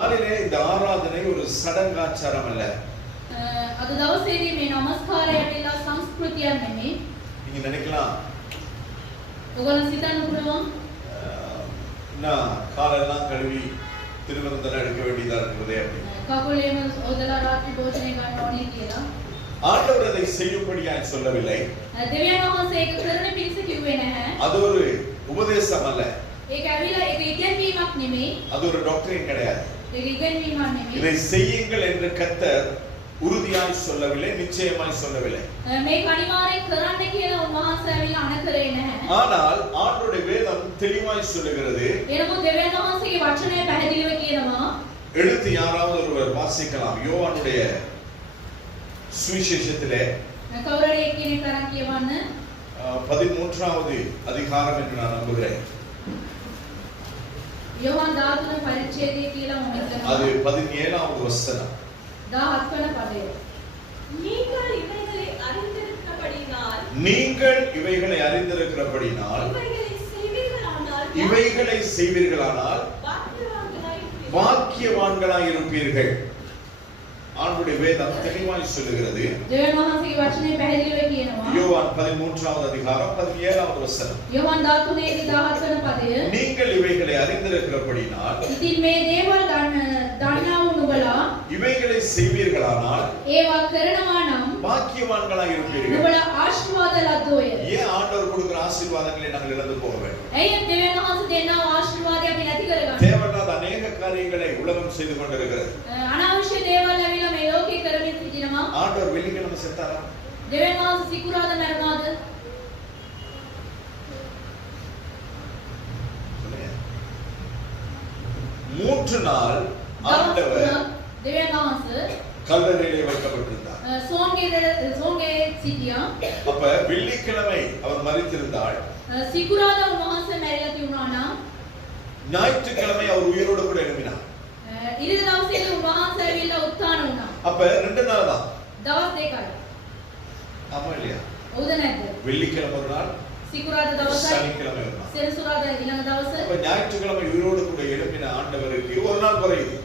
நாளிலே இந்த ஆராதனை ஒரு சடங்காச்சாரம் அல்ல. අද දවසේදී මේ নমස්කාරය ඇවිල්ලා සංස්කෘතියක් නෙමෙයි. நீங்க நினைக்கலாம் ඔයගොල්ලෝ හිතන්න පුළුවන් நான் காலெல்லாம் கழுவி திருவிருந்தெல்லாம் எடுக்க வேண்டியதா இருக்கிறதே அப்படி. කකුලේම ඔදලා රාත්‍රී භෝජනය ගන්න ඕනේ කියලා. ஆண்டவர் அதை செய்யும்படியாய் சொல்லவில்லை. දෙවියන් වහන්සේ ඒක කරන පිණිස කිව්වේ නැහැ. அது ஒரு உபதேசம் அல்ல. ඒක ඇවිල්ලා ඒක ඉගෙනීමක් නෙමෙයි. அது ஒரு டாக்டரின் கிடையாது. ඒක ඉගෙනීමක් නෙමෙයි. இதை செய்யுங்கள் என்று கர்த்தர் உறுதியாய் சொல்லவில்லை, நிச்சயமாய் சொல்லவில்லை. මේක අනිවාර්යෙන් කරන්න කියලා උන්වහන්සේ ඇවිල්ලා අනකරේ නැහැ. ஆனால் ஆண்டவருடைய வேதம் தெளிவாய் சொல்லுகிறது. එනමුත් දෙවියන් වහන්සේගේ වචනය පැහැදිලිව කියනවා. எடுத்து யாராவது ஒருவர் வாசிக்கலாம். யோவானுடைய சுவிசேஷத்திலே කවුරුරි එක්කෙනෙක් තරම් කියවන්න 13வது அதிகாரம் என்று நான் நம்புகிறேன். யோவான் 13 පරිච්ඡේදය කියලා මම හිතනවා. அது 17வது வசனம். 17 වන පදය. நீங்கள் இவைகளை அறிந்திருக்கிறபடியால் இவைகளை செய்வீர்களானால் பாக்கியவான்களாய் இருப்பீர்கள். ஆண்டவருடைய வேதம் தெளிவாய் சொல்லுகிறது. දෙවියන් වහන්සේගේ වචනේ පැහැදිලිව කියනවා. யோவான் 13வது அதிகாரம் 17வது வசனம். யோவான் 13 17 වන පදය. நீங்கள் இவைகளை அறிந்திருக்கிறபடியால் ඉතින් මේ දේවල් දන්නා වූ නුඹලා இவைகளை செய்வீர்களானால் ඒවා කරනවා නම් பாக்கியவான்களாய் இருப்பீர்கள். නුඹලා ආශිර්වාද ලද්දෝය. ஏன் ஆண்டவர் கொடுக்கிற ஆசீர்வாதங்களை நாங்கள் இழந்து போக வேண்டும்? ඇයි දෙවියන් වහන්සේ දෙන්නා වූ ආශිර්වාදය අපි නැති කරගන්නේ? தேவையில்லாத அநேக காரியங்களை உலகம் செய்து கொண்டிருக்கிறது. අනවශ්‍ය දේවල් ඇවිල්ලා මේ ලෝකේ කරමින් සිටිනවා. ஆண்டவர் வெள்ளிக்கிழமை செத்தாரா? දෙවියන් වහන්සේ සිකුරාදා මැරුණාද? மூன்று நாள் ஆண்டவர் දෙවියන් වහන්සේ கல்லறையிலே வைக்கப்பட்டிருந்தார். සෝන්ගේ සිටියා. அப்ப வெள்ளிக்கிழமை அவர் மரித்திருந்தால் සිකුරාදා උන්වහන්සේ මැරිලා තිබුණා නම් ஞாயிற்றுக்கிழமை அவர் உயிரோடு கூட எழும்பினார். ඉරිදා දවසේ උන්වහන්සේ ඇවිල්ලා උත්ථාන වුණා. அப்ப ரெண்டு நாள் தான். දවස් දෙකයි. ஆமா இல்லையா? හවුද නැද්ද? வெள்ளிக்கிழமை ஒரு நாள், සිකුරාදා දවසයි, சனிக்கிழமை ஒரு நாள். සෙනසුරාදා ඊළඟ දවස. அப்ப ஞாயிற்றுக்கிழமை உயிரோடு கூட எழும்பின ஆண்டவருக்கு ஒரு நாள் குறையுது.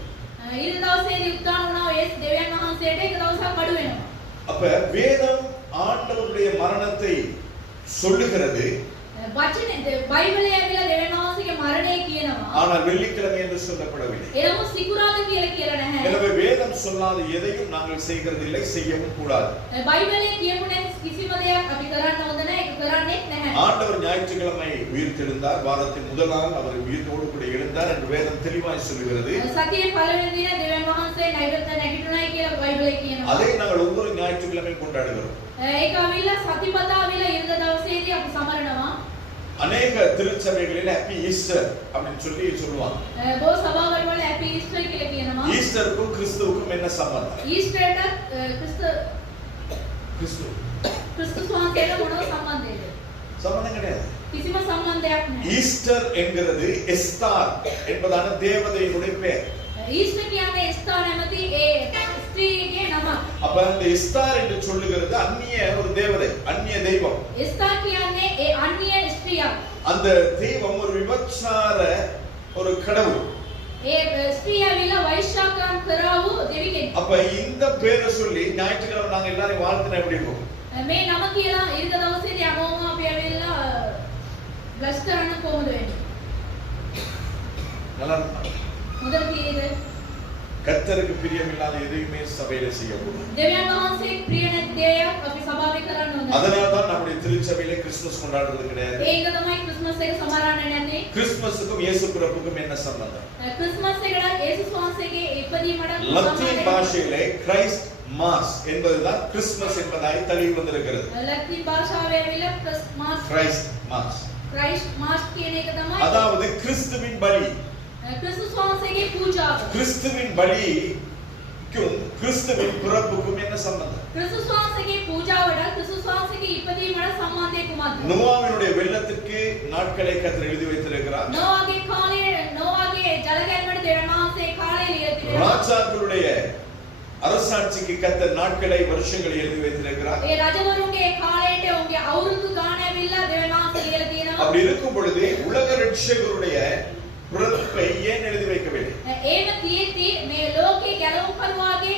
ඉරිදා දවසේදී උත්ථාන වුණා. ඒ දෙවියන් වහන්සේට එක දවසක් අඩු වෙනවා. அப்ப வேதம் ஆண்டவருடைய மரணத்தை சொல்லுகிறது. වචනේ බයිබලයේ ඇවිල්ලා දෙවියන් වහන්සේගේ මරණය කියනවා. ஆனால் வெள்ளிக்கிழமை என்று சொல்லப்படவில்லை. එනමුත් සිකුරාදා කියලා නැහැ. எனவே வேதம் சொல்லாத எதையும் நாங்கள் செய்கிறதில்லை, செய்யவும் கூடாது. බයිබලයේ කියපු නැති කිසිම දෙයක් අපි කරන්න හොඳ නැහැ, ඒක කරන්නේත් නැහැ. ஆண்டவர் ஞாயிற்றுக்கிழமை உயிர்த்தெழுந்தார். வாரத்தின் முதல் நாள் அவர் உயிரோடு கூட எழுந்தார் என்று வேதம் தெளிவாய் சொல்லுகிறது. සතියේ පළවෙනි දින දෙවියන් වහන්සේ නැගිටිනායි කියලා බයිබලයේ කියනවා. அதை நாங்கள் ஒவ்வொரு ஞாயிற்றுக்கிழமையும் கொண்டாடுகிறோம். ඒක අවිල්ලා සතිපතා අවිල්ලා ඉරිදා දවසේදී අපි සමරනවා. அநேக திருச்சபைகளில் ஹாப்பி ஈஸ்டர் அப்படின்னு சொல்லி சொல்லுவாங்க. බොහෝ සභාවල් වල හැපි ඊස්ටර් කියලා කියනවා. ஈஸ்டருக்கும் கிறிஸ்துவுக்கும் என்ன சம்பந்தம்? ඊස්ටර්ට கிறிஸ்து ක්‍රිස්තුස් වහන්සේට මොනව සම්බන්ධයද? சம்பந்தம் கிடையாது. කිසිම සම්බන්ධයක් නැහැ. ஈஸ்டர் என்கிறது எஸ்தார் என்பதான தேவதையினுடைய பெயர். ඊස්ටර් කියන්නේ එස්ථා නැමැති ඒ ස්ත්‍රීගේ නම. அப்ப அந்த எஸ்தார் என்று சொல்லுகிறது அந்நிய ஒரு தேவதை, அந்நிய தெய்வம். එස්ථා කියන්නේ ඒ අන්‍ය ස්ත්‍රියක්. அந்த தெய்வம் ஒரு விபச்சார ஒரு கடவுள். ඒ ස්ත්‍රිය විලා වෛශ්‍යාකම් කරවු දෙවි කෙනෙක්. அப்ப இந்த பேரை சொல்லி ஞாயிற்றுக்கிழமை நாங்க எல்லாரும் வாழ்த்துனா எப்படி இருக்கும்? මේ නම කියලා ඉරිදා දවසේදී අමෝම අපි ඇවිල්ලා බ්ලස් කරන්න කොහොමද වෙන්නේ? நல்லா இருக்கும். හොඳට කීයද? கர்த்தருக்கு பிரியமில்லாத எதையுமே சபையில செய்யக்கூடாது. දෙවියන් වහන්සේ ප්‍රිය නැති දේයක් අපි සභාවේ කරන්න හොඳ නැහැ. அதனால தான் நம்முடைய திருச்சபையிலே கிறிஸ்துமஸ் கொண்டாடுறது கிடையாது. ඒක තමයි ක්‍රිස්මස් එක සමරන්නේ නැති. கிறிஸ்துமஸுக்கும் இயேசு பிறப்புக்கும் என்ன சம்பந்தம்? ක්‍රිස්මස් එකට යේසුස් වහන්සේගේ ඉපදීමට லத்தீன் பாஷையிலே கிரைஸ்ட் மாஸ் என்பதுதான் கிறிஸ்துமஸ் என்பதாய் தள்ளி வந்திருக்கிறது. ලැතින් භාෂාවේ ඇවිල්ලා ක්‍රිස්මස් கிரைஸ்ட் மாஸ். ක්‍රයිස්ට් මාස් කියන එක තමයි. அதாவது கிறிஸ்துவின் பலி. ක්‍රිස්තුස් වහන්සේගේ පූජාව. கிறிஸ்துவின் பலிக்கும் கிறிஸ்துவின் பிறப்புக்கும் என்ன சம்பந்தம்? ක්‍රිස්තුස් වහන්සේගේ පූජාවට ක්‍රිස්තුස් වහන්සේගේ ඉපදීමට සම්බන්ධය කුමක්ද? நோவாவினுடைய வெள்ளத்துக்கு நாட்களை கர்த்தர் எழுதி வைத்திருக்கிறார். නෝවාගේ ජලගැන්මට දෙවියන් වහන්සේ කාලය ලියලා තිබෙනවා. ராஜாக்களுடைய அரசாட்சிக்கு கர்த்தர் நாட்களை வருஷங்களை எழுதி வைத்திருக்கிறார். ඒ රජවරුන්ගේ කාලයට උන්ගේ අවුරුදු ගාන ඇවිල්ලා දෙවියන් වහන්සේ ලියලා තියෙනවා. அப்படி இருக்கும் பொழுது உலக ரட்சகருடைய பிறப்பை ஏன் எழுதி வைக்கவில்லை? ඒම තියෙද්දි මේ ලෝකේ ගැලවුම් කරුවාගේ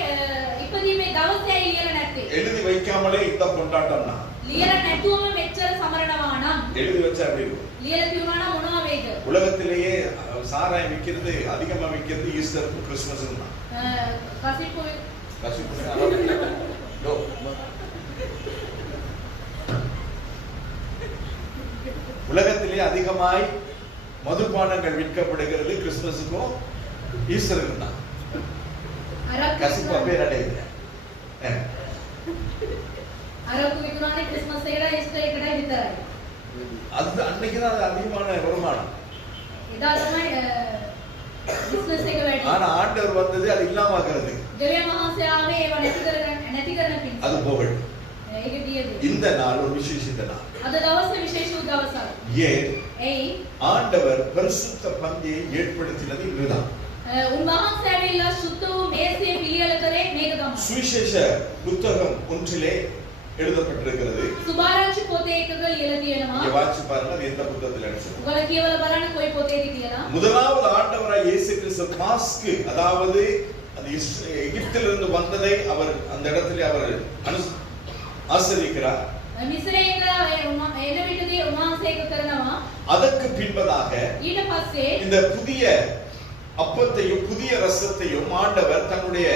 ඉපදීමේ දවසේ ලියලා නැත්තේ. எழுதி வைக்காமலே இந்த கொண்டாட்டம்னா ලියලා නැතුවම මෙච්චර සමරනවා නම් எழுதி வச்சா எப்படி இருக்கும்? ලියලා තියුණා නම් මොනවා වේද? உலகத்திலேயே சாராயம் விக்கிறது அதிகமா விக்கிறது ஈஸ்டருக்கும் கிறிஸ்மஸும் தான். කසිප්පු உலகத்திலே அதிகமாய் மதுபானங்கள் விற்கப்படுகிறது கிறிஸ்துமஸுக்கும் ஈஸ்டருக்கும் தான். கசிப்பு பேர் அடையுது. අරක්කු විකුණන්නේ ක්‍රිස්මස් එකටයි ඊස්ටර් එකටයි විතරයි. அது அன்னைக்கு தான் அது அதிகமான வருமானம். එදා තමයි බිස්නස් එක වැඩි. ஆனா ஆண்டவர் வந்தது அது இல்லாம ஆக்குறது. දෙවියන් වහන්සේ ආවේ ඒව නැති කරන පිණිස. அது போகல். ඒක දියද. இந்த நாள் ஒரு விசேஷித்த நாள். අද දවසේ විශේෂ දවසක්. ஏன்? එයි ஆண்டவர் பரிசுத்த பந்தியை ஏற்படுத்தினது இதுதான். උන්වහන්සේ ඇවිල්ලා සුද්ධ වූ මේසය පිළියෙල කරේ මේක තමයි. சுவிசேஷ புத்தகம் ஒன்றிலே எழுதப்பட்டிருக்கிறது. සුභාරංචි පොතේ එකක ලියලා තියෙනවා. இங்க வாட்சி பாருங்க அது எந்த புத்தகத்துல எழுதிருக்கு. ඔයාලා කියවලා බලන්න කොයි පොතේද කියලා. முதலாவது ஆண்டவராய் இயேசு கிறிஸ்து பாஸ்கு அதாவது அந்த எகிப்திலிருந்து வந்ததை அவர் அந்த இடத்திலே அவர் ஆசரிக்கிறார். මිස්රේ ඉඳලා එන විටදී උන්වහන්සේ ඒක කරනවා. அதற்கு பின்பதாக ඊට පස්සේ இந்த புதிய அப்பத்தையும் புதிய ரசத்தையும் ஆண்டவர் தன்னுடைய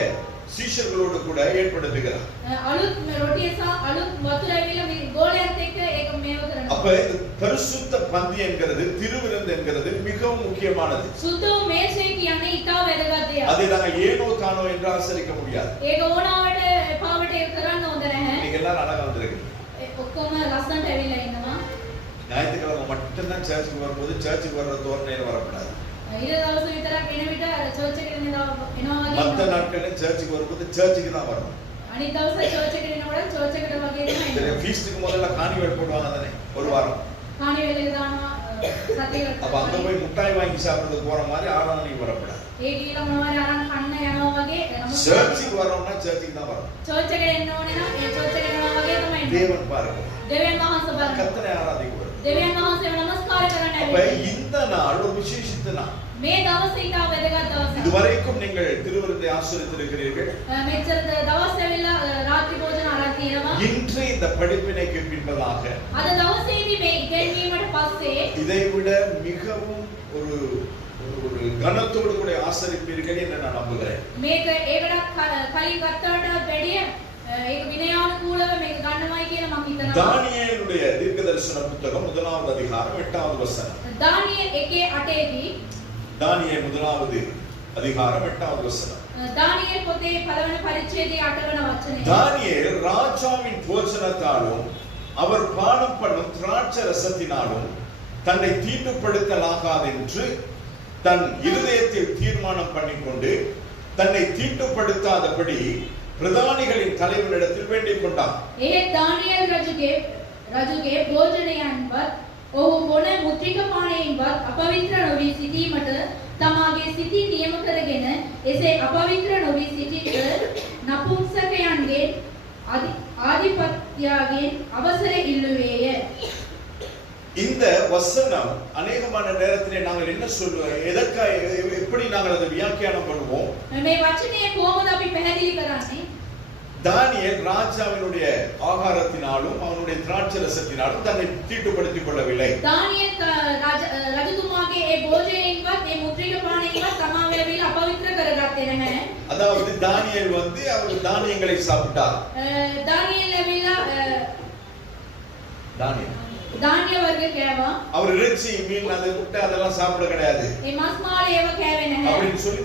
சீஷர்களோடு கூட ஏற்படுத்துகிறார். අලුත් රොටිය සහ අලුත් වතුර ඇවිල්ලා මේ ගෝලයන්ත් එක්ක ඒක මේව කරනවා. அப்ப இந்த பரிசுத்த பந்தி என்கிறது திருவிருந்து என்கிறது மிகவும் முக்கியமானது. සුද්ධ වූ මේසය කියන්නේ ඊටා වැදගත් දෙයක්. அதை நாங்கள் ஏனோ தானோ என்று ஆசரிக்க முடியாது. ඒක ඕනාවට එපාවට ඒක කරන්න හොඳ නැහැ. நீங்க எல்லாரும் அழகா வந்திருக்கீங்க. ඔක්කොම ලස්සනට ඇවිල්ලා ඉන්නවා. ஞாயிற்றுக்கிழமை மட்டும்தான் சர்ச்சுக்கு வரும்போது சர்ச்சுக்கு வர்ற தோரணையில வரக்கூடாது. ඊට දවස් විතරක් එන විට චර්ච් එකට එනවා වගේ. மற்ற நாட்களில் சர்ச்சுக்கு வரும்போது சர்ச்சுக்கு தான் வரணும். අනිත් දවසේ චර්ච් එකට එනකොට චර්ච් එකට වගේ තමයි இந்த එන්නේ. ஃபீஸ்டுக்கு முதல்ல காணிவேல் போடுவாங்க தானே ஒரு வாரம். කාණි වෙලෙක දානවා සතියකට. அப்ப அங்க போய் முட்டாய் வாங்கி சாப்பிடுறதுக்கு போற மாதிரி ஆராதனைக்கு வரக்கூடாது. ඒ ගිහලා මොනවාරි අරන් කන්න යනවා වගේ சர்ச்சுக்கு வரோம்னா சர்ச்சுக்கு தான் வரணும். චර්ච් එකට එන්න ඕනේ නම් ඒ චර්ච් එකට එනවා වගේ තමයි එන්නේ. தேவன் பாருங்க. දෙවියන් වහන්සේ බලන්න. கர்த்தரை ஆராதிக்க வரும். දෙවියන් වහන්සේව නමස්කාර කරන්න அப்ப ඇවිල්ලා. இந்த நாள் ஒரு விசேஷித்த நாள். මේ දවසේ ඊට වැදගත් දවසක්. இதுவரைக்கும் நீங்கள் திருவிருந்தை ஆசரித்திருக்கிறீர்கள். මෙච්චර දවස් ඇවිල්ලා රාත්‍රී භෝජන අරන් තියෙනවා. இன்று இந்த படிப்பினைக்கு பின்பதாக අද දවසේදී මේ ඉගෙනීමට පස්සේ இதை விட மிகவும் ஒரு ஒரு கனத்தோடு கூட ஆசரிப்பீர்கள் என்று நான் நம்புகிறேன். මේක ඒකට කලින් ගත්තට වැඩිය ඒක විනයානුකූලව මේක ගන්නවයි කියලා මම හිතනවා. தானியேலுடைய தீர்க்கதரிசன புத்தகம் 1வது அதிகாரம் 8வது வசனம். දානියෙල් 1:8 දී தானியேல் 1வது அதிகாரம் 8வது வசனம். දානියෙල් පොතේ පළවෙනි පරිච්ඡේදයේ 8 වෙනි වචනය. தானியேல் ராஜாவின் போஜனத்தாலும் அவர் பானம் பண்ணும் திராட்சை ரசத்தினாலும் தன்னை தீட்டுப்படுத்தலாகாதென்று தன் இருதயத்தில் தீர்மானம் பண்ணிக்கொண்டு தன்னை தீட்டுப்படுத்தாதபடி பிரதானிகளின் தலைவனிடத்தில் வேண்டிக் கொண்டான். ඒ දානියෙල් රජුගේ භෝජනයන්වත් ඔහු මොන මුත්‍රික පානයෙන්වත් අපවිත්‍ර නොවී සිටීමට තමාගේ සිතින් නියම කරගෙන එසේ අපවිත්‍ර නොවී සිටිත නපුංසකයන්ගේ ආධිපත්‍යයෙන් අවසර ඉල්ලුවේය. இந்த வசனம் அநேகமான நேரத்திலே நாங்கள் என்ன சொல்லுவோம், எதற்காக எப்படி நாங்கள் அதை வியாக்கியானம் பண்ணுவோம்? මේ වචනේ කොහොමද අපි පැහැදිලி කරන්නේ? தானியேல் ராஜாவினுடைய ஆகாரத்தினாலும் அவனுடைய திராட்சை ரசத்தினாலும் தன்னை தீட்டுப்படுத்திக் கொள்ளவில்லை. දානියෙල් රජතුමාගේ ඒ භෝජනයෙන්වත් ඒ මුත්‍රික පානයෙන්වත් තමාව ඇවිල්ලා අපවිත්‍ර කරගත්තේ නැහැ. அதாவது தானியேல் அவர் தானியங்களை சாப்பிட்டார். දානියෙල් ඇවිල්ලා ධාන්‍ය වර්ග කෑවා. அவர் இறைச்சி மீன் அது முட்டை அதெல்லாம் சாப்பிட கிடையாது. ඒ මස් මාළු ඒව කෑවේ නැහැ. அப்படின்னு சொல்லி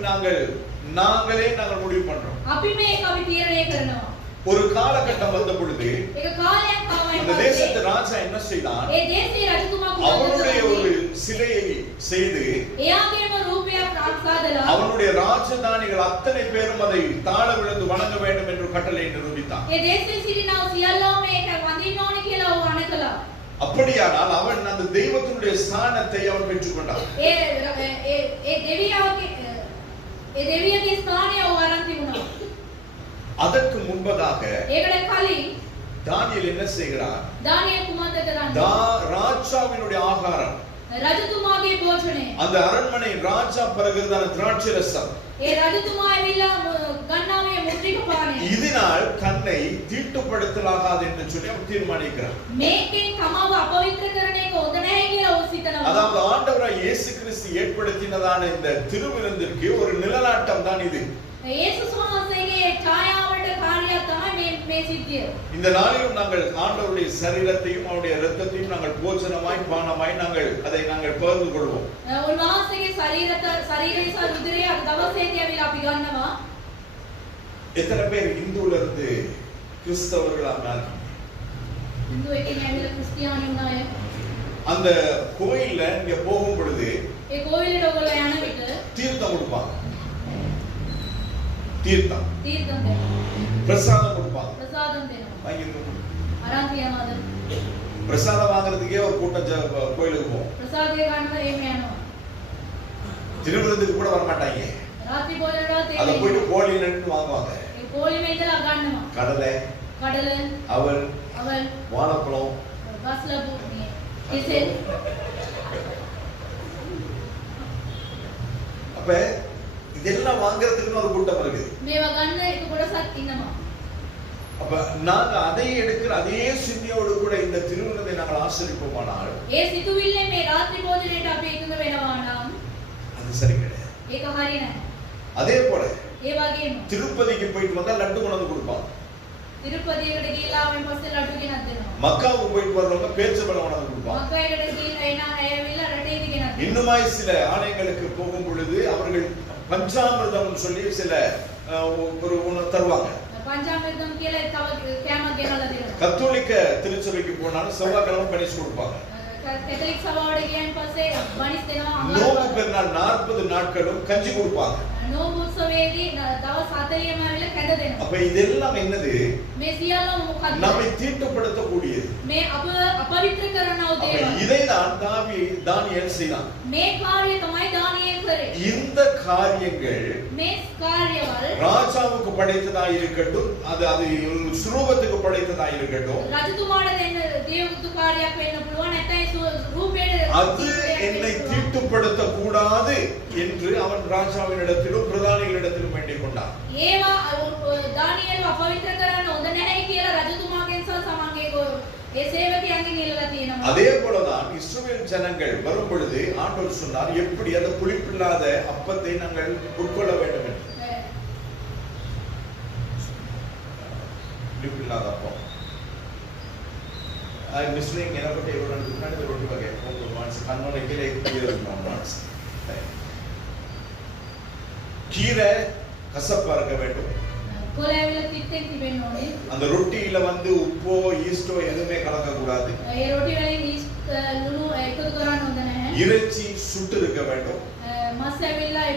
நாங்களே முடிவு பண்றோம். අපි මේක අපි තීරණය කරනවා. ஒரு காலகட்டம் வந்த பொழுது ඒක කාලයක් ආවයි. அந்த தேசத்து ராஜா என்ன செய்தான்? ඒ දේශයේ රජතුමා அவனுடைய ஒரு சிலையை செய்து එයාගේම රූපයක් ආසාදලා அவனுடைய ராஜதானிகள் அத்தனை பேரும் அதை தாழ விழுந்து வணங்க வேண்டும் என்று கட்டளை நிரூபித்தான். ඒ දේශයේ සිටිනා සියල්ලම මේක වඳින්න ඕනේ කියලා ਉਹ අනකලා. அப்படியானால் அவன் அந்த தெய்வத்தினுடைய ஸ்தானத்தை அவன் பெற்றுக்கொண்டான். දෙවියගේ ස්ථානය ਉਹ අරන් තිබුණා. அதற்கு முன்பதாக ඒකට කලින් தானியேல் என்ன செய்கிறார்? දානියෙල් කුමක්ද කරන්නේ? ராஜாவினுடைய ஆகாரம் රජතුමාගේ භෝජනය. அந்த அரண்மனை ராஜா பருகிறதான திராட்சை ரசம். ඒ රජතුමා ඇවිල්ලා ගන්නාවේ මුද්‍රික පානය. இதனால் தன்னை தீட்டுப்படுத்தலாகாது என்று சொல்லி அவர் தீர்மானிக்கிறார். මේකෙන් තමව අපවිත්‍ර කරන එක හොඳ නැහැ කියලා ඔහු සිතනවා. அதாவது ஆண்டவராய் இயேசு கிறிஸ்து ஏற்படுத்தினதான இந்த திருவிருந்திற்கு ஒரு நிழலாட்டம் தான் இது. යේසුස් වහන්සේගේ ඡායාවට කාර්යයක් තමයි මේ සිද්ධිය. இந்த நாளிலும் நாங்கள் ஆண்டவருடைய சரீரத்தையும் அவருடைய இரத்தத்தையும் நாங்கள் போஜனமாய் பானமாய் அதை நாங்கள் பகிர்ந்து கொள்வோம். උන්වහන්සේගේ ශරීරය සහ රුධිරය අද දවසේදී ඇවිල්ලා අපි ගන්නවා. எத்தனை பேர் இந்துல இருந்து கிறிஸ்தவர்களா மாறி இந்து එකෙන් ඇවිල්ලා ක්‍රිස්තියානි වුණා අය. அந்த கோயில்ல நீங்க போகும் பொழுது ඒ கோயிලට ඔයගොල්ලෝ යන විට தீர்த்தம் கொடுப்பாங்க. தீர்த்தம் දෙනවා. பிரசாதம் கொடுப்பாங்க. ප්‍රසාදම් දෙනවා. வாங்கிருக்கோம். අරන් තියනවාද? பிரசாதம் வாங்குறதுக்கே ஒரு கூட்டம் கோயிலுக்கு போவோம். ප්‍රසාදය ගන්න එහෙම යනවා. திருவிருந்துக்கு கூட வர மாட்டாங்க. රාත්‍රී භෝජනවලත් அத போயிட்டு கோயில்ல நின்னு வாங்குவாங்க. ඒ கோயிලෙ ඉඳලා ගන්නවා. கடலை, කඩල, அவல், අවල්, வாழைப்பழம், ගස්ලබු, කෙසෙල්. அப்ப இதெல்லாம் வாங்குறதுக்குன்னு ஒரு கூட்டம் இருக்குது. මේවා ගන්න එක කොටසක් ඉන්නවා. அப்ப நாங்க அதை எடுக்கிற அதே சிந்தையோடு கூட இந்த திருவிருந்தை நாங்கள் ஆசரிப்போமானால் ඒ සිතුවිල්ලෙන් මේ රාත්‍රී භෝජනයට අපි එකඟ වෙනවා නම් அது சரி கிடையாது. ඒක හරිය නැහැ. அதே போல ඒ වගේම திருப்பதிக்கு போயிட்டு வந்தா லட்டு கொண்டு வந்து கொடுப்பாங்க. තිරුපතියකට ගිහිලා ආවෙන් පස්සේ ලඩු ගෙනත් දෙනවා. மக்காவுக்கு போயிட்டு வரவங்க பேச்சம்பழம் கொண்டு வந்து கொடுப்பாங்க. මක්කයකට ගිහිලා එන අය ඇවිල්ලා රටේදී ගෙනත් දෙනවා. இன்னுமாய் சில ஆலயங்களுக்கு போகும் பொழுது அவர்கள் பஞ்சாமிர்தம் சொல்லி சில ஒரு உணவு தருவாங்க. පංචාමෘතම් කියලා තව කෑමක් ගෙනල්ලා දෙනවා. கத்தோலிக்க திருச்சபைக்கு போனாலும் செவ்வாய்க்கிழமை பரிசு கொடுப்பாங்க. කැතලික් සභාවට ගියන් පස්සේ බණිස් දෙනවා. நோம்பு பெருநாள் 40 நாட்களும் கஞ்சி கொடுப்பாங்க. නෝබු උත්සවයේදී දවස් 40ම ඇවිල්ලා කැඳ දෙනවා. அப்ப இதெல்லாம் என்னது? මේ සියල්ලම මොකක්ද? நம்மை தீட்டுப்படுத்தக்கூடியது. මේ අපවිත්‍ර කරනව அப்ப දේවල්. இதைதான் தானியேல் செய்தான். මේ කාර්යය තමයි දානියෙල් කරේ. இந்த காரியங்கள் මේ කාර්යවල ராஜாவுக்கு படைத்ததா இருக்கட்டும், அது சுரூபத்துக்கு படைத்ததா இருக்கட்டும், රජතුමාට දෙන්න දේවදූත කාර්යයක් වෙන්න පුළුවන් නැත්නම් රූපයට அது என்னை தீட்டுப்படுத்த கூடாது என்று அவன் ராஜாவினிடத்திலும் பிரதானிகளிடத்திலும் வேண்டிக் கொண்டான். ඒවා දානියෙල් අපවිත්‍ර කරන්න හොඳ නැහැ කියලා රජතුමාගෙන් සහ සමගයේ ඒ සේවකයන්ගෙන් ඉල්ලලා තියෙනවා. அதே போலதான் இஸ்ரவேல் ஜனங்கள் வரும் பொழுது ஆண்டவர் சொன்னார், எப்படி அந்த புளிப்பில்லாத அப்பத்தை நாங்கள் உட்கொள்ள வேண்டும் என்று. புளிப்பில்லாத அப்பம். மிஸ்லிங் என்ன பற்றி எவ்வளவு முன்னாடி ரொட்டி வகை உங்க மனசு கண்ணோட கீழே இருக்கும் மனசு. கீரை கசப்பா இருக்க வேண்டும். කොලෑවිල පිටෙන් තිබෙන්න ඕනේ. அந்த ரொட்டியில வந்து உப்போ ஈஸ்டோ எதுவுமே கலக்க கூடாது. ඒ රොටි වලින් ඊස්ට් ලුණු එකතු කරන්න හොඳ නැහැ. இறைச்சி சுட்டு இருக்க வேண்டும். මස් ඇවිල්ලා ඒ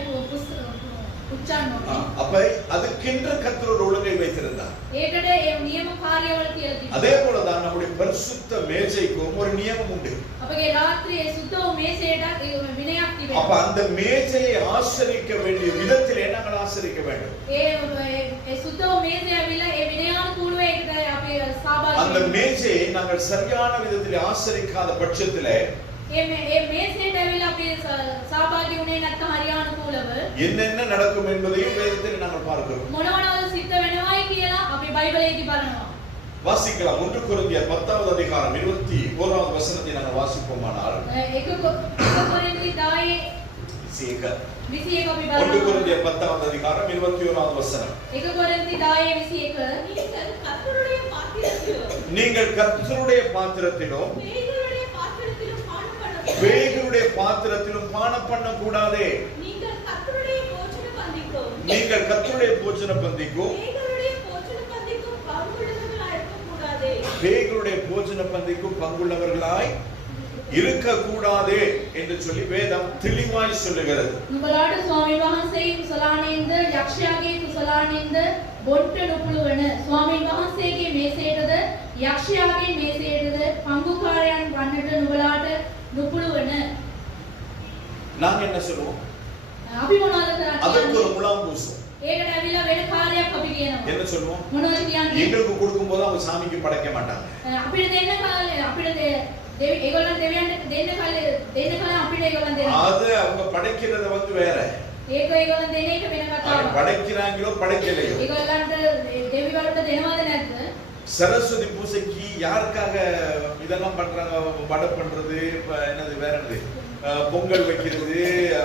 පුච්චන්න ඕනේ. அப்ப அதுக்கென்று கர்த்தர் ஒரு ஒழுங்கை வைத்திருந்தார். ඒකට ඒ නියම කාර්යවල කියලා තිබුණා. அதே போலதான் நம்முடைய பரிசுத்த மேஜைக்கும் ஒரு நியமம் உண்டு. අපගේ රාත්‍රියේ සුද්ධ වූ මේසයට විනයක් තිබෙනවා. அப்ப அந்த மேஜையை ஆசரிக்க வேண்டிய விதத்திலே நாங்கள் ஆசரிக்க வேண்டும். ඒ සුද්ධ වූ මේසය ඇවිල්ලා ඒ විනයානුකූලව ඒකට අපි සහභාගී அந்த மேஜையை நாங்கள் சரியான விதத்திலே ஆசரிக்காத பட்சத்திலே ඒ මේසයට ඇවිල්ලා අපි සහභාගී වුණේ නැත්නම් හරියානුකූලව என்னென்ன நடக்கும் என்பதையும் வேதத்தில் நாங்கள் பார்க்கிறோம். මොනවද සිද්ධ වෙනවයි කියලා අපි බයිබලයේදී බලනවා. வாசிக்கலாம். 1 கொரிந்தியர் 10வது அதிகாரம் 21வது வசனத்தை நாங்கள் வாசிப்போமானால் 1 කොරින්ති 10 21 අපි 1 බලනවා. கொரிந்தியர் 10வது அதிகாரம் 21வது வசனம். 1 කොරින්ති 10 21 நீங்கள் கர்த்தருடைய பாத்திரத்திலும் பேய்களுடைய பாத்திரத்திலும் பானம் பண்ண கூடாதே. நீங்கள் கர்த்தருடைய போஜன பந்திக்கும் பேய்களுடைய போஜன பந்திக்கும் பங்குள்ளவர்களாய் இருக்க கூடாதே என்று சொல்லி வேதம் தெளிவாய் சொல்லுகிறது. නුඹලාට ස්වාමීන් වහන්සේගේ කුසලානින්ද යක්ෂයාගේ කුසලානින්ද බොට්ට නුපුළුවන ස්වාමීන් වහන්සේගේ මේසයටද යක්ෂයාගේ මේසයටද පංගුකාරයන් වන්නට නුඹලාට නුපුළුවන. நாங்க என்ன சொல்லுவோம்? අපි මොනවද කරන්නේ? அதற்கு ஒரு முலாம் பூசும். ඒකට ඇවිල්ලා වෙන කාර්යයක් අපි කියනවා. என்ன சொல்லுவோம்? මොනවද කියන්නේ? எங்களுக்கு கொடுக்கும்போது அவங்க சாமிக்கு படைக்க மாட்டாங்க. අපිට දෙන්න කාලේ අපිට ඒගොල්ලන් දෙවියන්ට දෙන්න කල අපිට ඒගොල්ලන් දෙනවා. அது அவங்க படைக்கிறது வந்து வேற. ඒක ඒගොල්ලන් දෙන එක වෙන அவங்க කතාවක්. படைக்கிறாங்களோ படைக்கலையோ. ඒගොල්ලන්ට දෙවි වලට දෙනවද නැද්ද? சரஸ்வதி பூஜைக்கு யாருக்காக இதெல்லாம் பண்றாங்க? வடை பண்றது, என்னது வேற என்னது, பொங்கல் வைக்கிறது,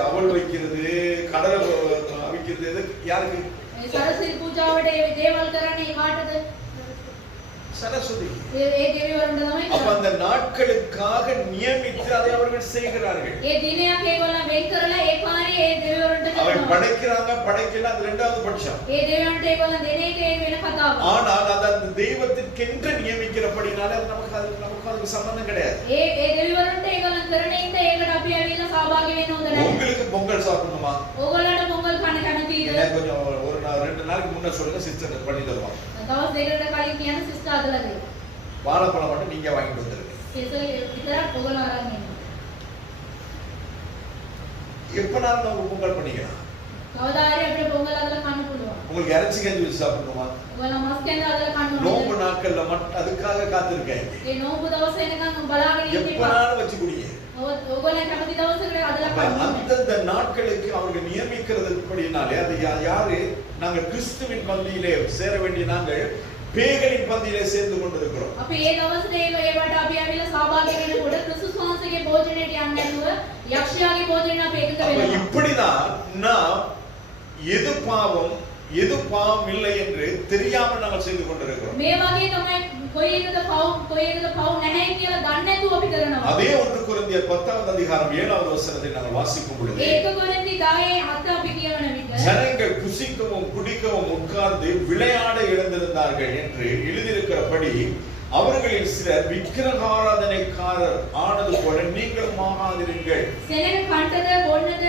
அவல் வைக்கிறது, கடலை அவிக்கிறது, எது யாருக்கு? සරස්වති පූජාවට ඒ දේවල් කරන්නේ කාටද? சரஸ்வதி. ඒ දෙවිවරුන්ට තමයි அப்ப කරන්නේ. அந்த நாட்களுக்காக நியமித்து அதை அவர்கள் செய்கிறார்கள். ඒ දිනයක් ඒගොල්ලන් වෙන් කරලා ඒ කාර්යය ඒ දෙවිවරුන්ට அவர்கள் කරනවා. படைக்கிறாங்க, படைக்கல, அது ரெண்டாவது பட்சம். ඒ දෙවියන්ට ඒගොල්ලන් දෙන එක ඒ වෙන කතාවක්. ஆனால் அது அந்த தெய்வத்திற்கென்று நியமிக்கிறபடினால நமக்கு அதுக்கு சம்பந்தம் கிடையாது. ඒ දෙවිවරුන්ට ඒගොල්ලන් කරන ඉන්න ඒකට අපි ඇවිල්ලා සහභාගී වෙන්න හොඳ නැහැ. உங்களுக்கு பொங்கல் சாப்பிடணுமா? ඕගොල්ලන්ට පොංගල් කන්න කැමතිද? எனக்கு கொஞ்சம் ஒரு 2 நாளைக்கு முன்ன சொல்லுங்க, சிஸ்டர் பண்ணி தருவாங்க. දවස් දෙකකට කලින් කියන සිස්ටර් අදලා දෙන්න. வாழைப்பழம் மட்டும் நீங்க வாங்கிட்டு வந்துருங்க. කෙසල් විතරක් ඕගොල්ලෝ අරන් එන්න. எப்பனாலும் நம்ம பொங்கல் பண்ணிக்கலாம். කවදා හරි අපිට පොංගල් අදලා කන්න පුළුවන්. உங்களுக்கு இறைச்சி கஞ்சி வச்சு சாப்பிடணுமா? ඔයාලා මස් කැඳ අදලා කන්න நோம்பு ඕනද? நாட்கள்ல மட்டும் அதுக்காக காத்திருக்காங்க. ඒ නෝඹු දවස් වෙනකන් බලාගෙන ඉන්න එපා. எப்பனாலும் வச்சு குடிங்க. ඕගොල්ලන් කැමති දවසකට අදලා அப்ப කන්න. அந்தந்த நாட்களுக்கு அவர்கள் நியமிக்கிறதுபடினாலே அது யாரு? நாங்கள் கிறிஸ்துவின் பந்தியிலே சேர வேண்டிய நாங்கள் பேய்களின் பந்தியிலே சேர்ந்து கொண்டிருக்கிறோம். අපි ඒ දවස්වල ඒවට අපි ඇවිල්ලා සහභාගී වෙනකොට ක්‍රිස්තුස් වහන්සේගේ භෝජනයට යන්නේ නැතුව යක්ෂයාගේ භෝජනයට අපි එකතු அப்ப වෙනවා. இப்படிதான் நாம் எது பாவம் எது பாவம் இல்லை என்று தெரியாமல் நாங்கள் செய்து கொண்டிருக்கிறோம். මේ වගේ තමයි කොයි එකද පව් නැහැ කියලා දන්නේ නැතුව අපි කරනවා. அதே 1 கொரிந்தியர் 10வது அதிகாரம் 7வது வசனத்தை நாங்கள் வாசிக்கும் பொழுது ඒක කොරින්ති 10:7 අපි කියවන විට ஜனங்கள் புசிக்கவும் குடிக்கவும் உட்கார்ந்து விளையாட எழுந்திருந்தார்கள் என்று எழுதியிருக்கிறபடி அவர்களில் சிலர் விக்கிரகாராதனைக்காரர் ஆனது போல நீங்களும் ஆகாதிருங்கள். සෙනඟ කන්ටද බොන්නද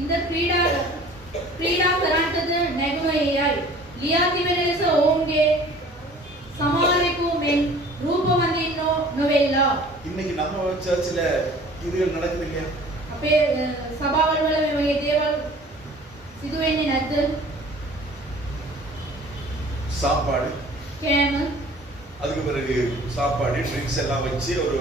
ඉඳ ක්‍රීඩා කරන්නටද නැගුණේ යයි. ලියා තිබෙන ලෙස ඔවුන්ගේ සමාරෙකු මෙන් රූපවන්දින්නෝ නොවෙල්ලා. இன்னைக்கு நம்ம சர்ச்சில் இதுகள் நடக்குது இல்லையா? අපේ සභාවල් වල මේ වගේ දේවල් සිදු වෙන්නේ නැද්ද? சாப்பாடு, කෑම, அதுக்கு பிறகு சாப்பாடு, ட்ரிங்க்ஸ் எல்லாம் வச்சு ஒரு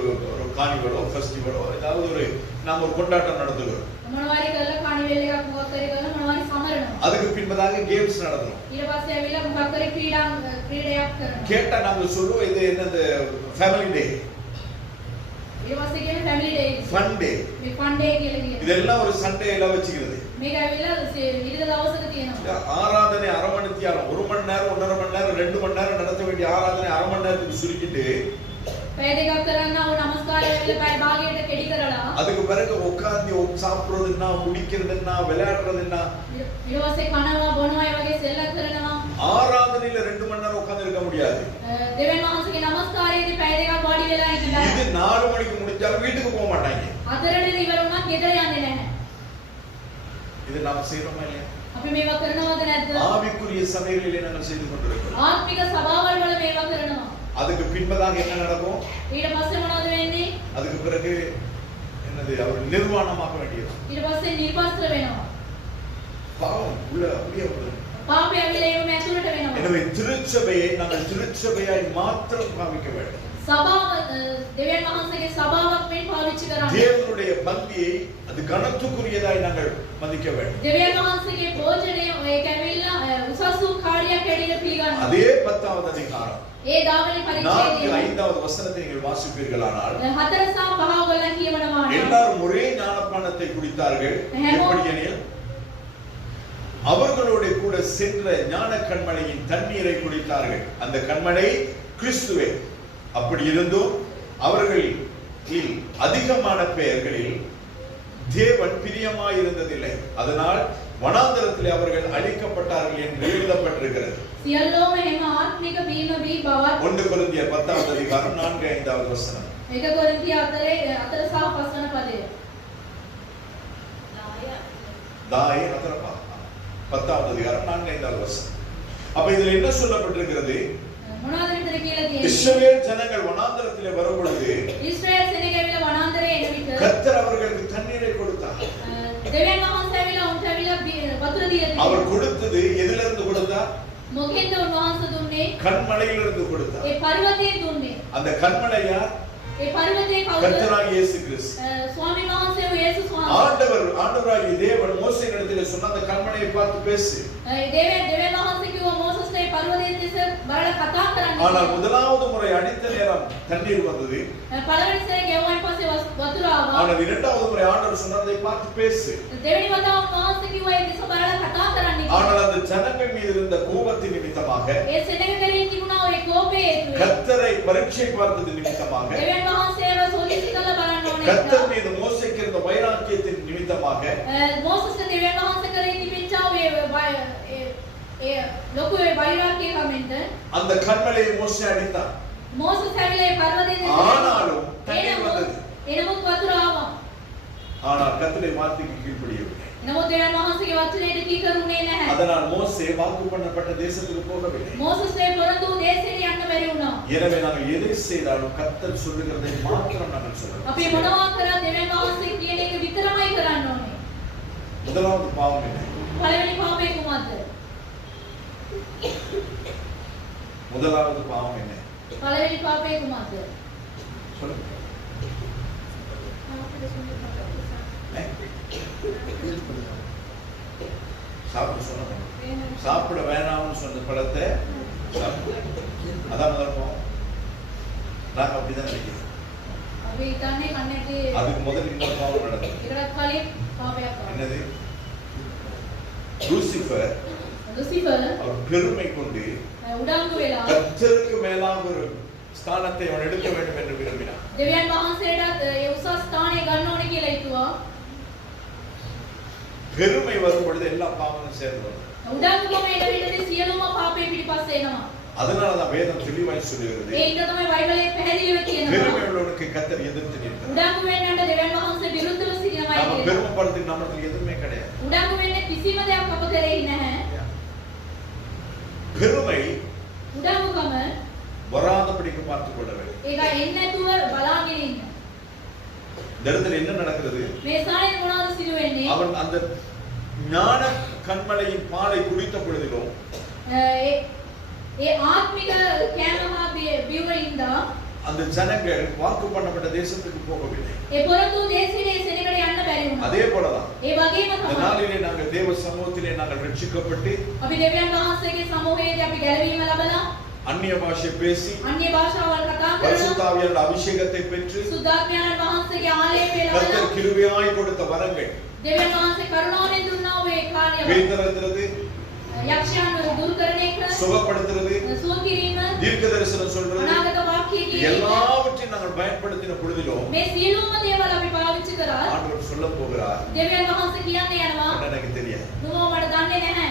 கார்னிவலோ ஃபெஸ்டிவலோ ஏதாவது ஒரு நாம் ஒரு கொண்டாட்டம் நடத்துகிறோம். මොනවාරි කරලා කානිවල් එකක් මොකක් කරේ කරලා මොනවාරි සමරනවා. அதுக்கு பின்பதாக கேம்ஸ் நடத்துறோம். ඊට පස්සේ ඇවිල්ලා මොකක් කරේ ක්‍රීඩාවක් කරනවා. கேட்டா நாங்க சொல்லுவோம் இது என்னது ஃபேமிலி டே, ඊට පස්සේ කියන්නේ ෆැමිලි ඩේ. ஃபன் டே. මේ ෆන් ඩේ කියලා කියනවා. இதெல்லாம் ஒரு சண்டே எல்லாம் வச்சுக்கிறது. මේක ඇවිල්ලා ඉරිදා දවසක තියෙනවා. ஆராதனை அரை மணி நேரம், 1 மணி நேரம், 1.5 மணி நேரம், 2 மணி நேரம் நடத்த வேண்டிய ஆராதனை அரை மணி நேரத்துக்கு சுருக்கிட்டு පැය දෙකක් කරන්න ඕන නමස්කාරය ඇවිල්ලා පැය භාගයට කෙටි කරලා அதுக்கு பிறகு உட்கார்ந்து சாப்பிடுறதுன்னா, குடிக்கிறதுன்னா, விளையாடுறதுன்னா, ඊට පස්සේ කනවා බොනවා ඒ වගේ සෙල්ලම් කරනවා. ஆராதனையில 2 மணி நேரம் உட்கார்ந்து இருக்க முடியாது. දෙවියන් වහන්සේගේ නමස්කාරයේදී පැය දෙකක් වාඩි වෙලා ඉඳලා இது 4 மணிக்கு முடிஞ்சாலும் வீட்டுக்கு போக மாட்டாங்க. හතරට ඉවර වුණා ගෙදර යන්නේ නැහැ. இது நாம செய்யறோமா இல்லையா? අපි මේවා කරනවද නැද්ද? ஆவிக்குரிய சபைகளிலே நாங்கள் செய்து கொண்டிருக்கிறோம். ආත්මික සභාවල් වල මේවා කරනවා. அதுக்கு பின்பதாக என்ன நடக்கும்? ඊට පස්සේ මොනවද වෙන්නේ? அதுக்கு பிறகு என்னது, அவர் நிர்வாணமாக வேண்டியது. ඊට පස්සේ නිර්වස්ත්‍ර වෙනවා. பாவம் உள்ள அப்படியே வருது. පාපය ඇවිල්ලා ඒවම ඇතුළට වෙනවා. எனவே திருச்சபையை நாங்கள் திருச்சபையாய் மாத்திரம் பாவிக்க வேண்டும். සභාව දෙවියන් වහන්සේගේ සභාවක් මෙන් පාවිච්චි කරන්න. தேவனுடைய பந்தியை அது கனத்துக்குரியதாய் நாங்கள் மதிக்க வேண்டும். දෙවියන් වහන්සේගේ භෝජනය ඒක ඇවිල්ලා උසස් වූ කාර්යයක් ඇඩියට පිළිගන්න. அதே 10வது அதிகாரம் ඒ දාවලි 4, පරිච්ඡේදයේ 5வது வசனத்தை நீங்கள் வாசிப்பீர்களானால் 4 සහ 5 ඔයගොල්ලන් කියවනවා. எல்லாரும் ஒரே ஞானப்பானத்தை குடித்தார்கள். எப்படி எனில் அவர்களோட கூட சென்ற ஞான கண்மலையின் தண்ணீரை குடித்தார்கள். அந்த கண்மலை கிறிஸ்துவே. அப்படி இருந்தும் அவர்களில் அதிகமான பெயர்களில் தேவன் பிரியமாய் இருந்ததில்லை. அதனால் வனாந்தரத்திலே அவர்கள் அழிக்கப்பட்டார்கள் என்று எழுதப்பட்டிருக்கிறது. සියල්ලෝම එහෙම ආත්මික වීම වී බවත් 1 கொரிந்தியர் 10வது அதிகாரம் 4-5வது வசனம். 1 කොරින්තිය 4 සහ 5 වන පදය. தாயே நகரப்பா 10வது அதிகாரம் 4-5வது வசனம். அப்ப இதுல என்ன சொல்லப்பட்டிருக்கிறது? මොනවද විතර කියලා තියෙන්නේ? இஸ்ரவேல் ஜனங்கள் வனாந்தரத்திலே வரும் பொழுது ඊශ්‍රායෙල් සෙනග ඇවිල්ලා වනාන්තරයේ එන විට கர்த்தர் அவர்களுக்கு தண்ணீரை கொடுத்தார். දෙවියන් වහන්සේ ඇවිල්ලා උන්ට ඇවිල්ලා වතුර දීලා அவர் තියෙනවා. கொடுத்தது எதிலிருந்து கொடுத்தார்? මොකෙන්ද උන්වහන්සේ දුන්නේ? கண்மலையிலிருந்து கொடுத்தார். ඒ පර්වතයෙන් දුන්නේ. அந்த கண்மலை யார்? ඒ පර්වතයේ කවුද? கர்த்தராகிய இயேசு கிறிஸ்து. ස්වාමීන් වහන්සේ යේසුස් වහන්සේ. ஆண்டவராகிய தேவன் மோசேயினிடத்தில் சொன்ன அந்த கண்மலையை பார்த்து பேசு. දෙවියන් වහන්සේ කිව්වා මෝසස්ට ඒ පර්වතයේ දෙස බලලා කතා කරන්න. ஆனால் முதலாவது முறை அடித்த நேரம் தண்ணீர் வந்தது. පළවෙනි සැරේ ගෙවුවන් පස්සේ වතුර ආවා. ஆனால் இரண்டாவது முறை ஆண்டவர் சொன்னதை பார்த்து பேசு. දෙවෙනි වතාව වහන්සේ කිව්වා ඒ දෙස බලලා කතා කරන්න. ஆனால் அந்த ஜனங்கள் மீது இருந்த கோபத்தின் நிமித்தமாக ඒ සෙනඟ තිබුණා ඔය කෝපයේ හේතුවෙන්. கர்த்தரை பரீட்சை பார்த்தது நிமித்தமாக දෙවියන් වහන්සේව සෝදිසි කළ බලන්න ඕනේ. கர்த்தர் மீது மோசேக்கு இருந்த வைராக்கியத்தின் நிமித்தமாக මෝසස්ට දෙවියන් වහන්සේ කරේ තිබෙච්චා ඒ ලොකු වෛරාග්‍ය කමෙන්ට அந்த கண்மலையை மோசே அடித்தான். මෝසස් හැවිලා ඒ පර්වතයේ දෙස ஆனாலும் தண்ணீர் வந்தது. එනමුත් වතුර ආවා. ஆனால் கர்த்தருடைய வார்த்தைக்கு கீழ்ப்படியவில்லை. එනමුත් දෙවියන් වහන්සේගේ වචනයට කීකරුනේ නැහැ. அதனால் மோசே வாக்கு பண்ணப்பட்ட தேசத்துக்கு போகவில்லை. මෝසස්ට පොරොන්දු දේශයට යන්න බැරි වුණා. எனவே நாங்கள் எதை செய்தாலும் கர்த்தர் சொல்லுகிறதை மாத்திரம் நாங்கள் சொல்லணும். අපි මොනවා කරා දෙවියන් වහන්සේ කියන එක විතරමයි කරන්න ඕනේ. முதலாவது பாவம் என்ன? පළවෙනි පාපය කුමක්ද? முதலாவது பாவம் என்ன? පළවෙනි පාපය කුමක්ද? சொல்லுங்க. சாப்பிட சொன்னோம். சாப்பிட வேணாம்னு சொன்ன பழத்தை அதான் முதல் பாவம். நாங்க அப்படிதான் நினைக்கிறோம். අපි හිතන්නේ කන්නේටි அதுக்கு முதல்ல இன்னொரு பாவம் நடந்தது. ඒකට කලින් පාපයක් ආවා. என்னது? லூசிபர் ලුසිෆර් அவர் பெருமை கொண்டு උඩඟු වෙලා கர்த்தருக்கு மேலாக ஒரு ஸ்தானத்தை அவன் எடுக்க வேண்டும் என்று விரும்பினான். දෙවියන් වහන්සේට ඒ උසස් ස්ථානය ගන්න ඕනේ කියලා හිතුවා. பெருமை வரும் பொழுது எல்லா பாவமும் சேர்ந்து வரும். උඩඟුකම එන විටදී සියලුම පාපේ පිටිපස්සේ එනවා. அதனாலதான் வேதம் தெளிவாய் சொல்லுகிறது. ඒ ඉන්න තමයි බයිබලයේ පැහැදිලිව කියනවා. பெருமை உள்ளவனுக்கு கர்த்தர் எதிர்த்து நிற்கிறார். උඩඟු වෙන්නට දෙවියන් වහන්සේ විරුද්ධව සිටිනවා நம்ம කියලා. பெருமைப்படுறதுக்கு நம்மளுக்கு எதுவுமே கிடையாது. උඩඟු වෙන්නේ කිසිම දෙයක් අප කරේ නැහැ. பெருமை උඩඟුකම வராதபடிக்கு பார்த்துக் கொள்ள வேண்டும். ඒක එන්නේ නැතුව බලාගෙන ඉන්න. இந்த இடத்துல என்ன நடக்கிறது? මේ සායන මොනවද සිදු වෙන්නේ? அவன் அந்த ஞான கண்மலையின் பாலை குடித்த பொழுதிலும் ඒ ආත්මික කෑමහා බිවරින්ද அந்த ஜனங்கள் வாக்கு பண்ணப்பட்ட தேசத்துக்கு போகவில்லை. ඒ පොරොන්දු දේශයේ සෙනගට යන්න බැරි වුණා. அதே போலதான் ඒ වගේම இந்த තමයි நாளிலே நாங்கள் தேவ சமூகத்திலே நாங்கள் ரட்சிக்கப்பட்டு අපි දෙවියන් වහන්සේගේ සමූහයේදී අපි ගැලවීම ලබලා அந்நிய பாஷை பேசி අන්‍ය භාෂාවල් කතා කරලා பரிசுத்தாவியானவருடைய அபிஷேகத்தை பெற்று සුද්ධාත්මයන් වහන්සේගේ ආලේපය ලබලා கர்த்தர் கிருபையாய் கொடுத்த வரங்கள் දෙවියන් වහන්සේ කරුණාවෙන් දුන්නා වූ ඒ කාර්යය பேய்தறக்கிறது, යක්ෂයන් දුරු කරන එක சுகப்படுத்துறது, සුව කිරීම தீர்க்க தரிசனம் சொல்றது, අනාගත වාක්‍ය කියීම எல்லாவற்றையும் நாங்கள் பயன்படுத்தின பொழுதிலும் මේ සියලුම දේවල් අපි පාවිච්චි කරා ஆண்டவர் சொல்ல போகிறார். දෙවියන් වහන්සේ කියන්නේ යනවා எனக்கு தெரியாது. නුඹ මට දන්නේ නැහැ.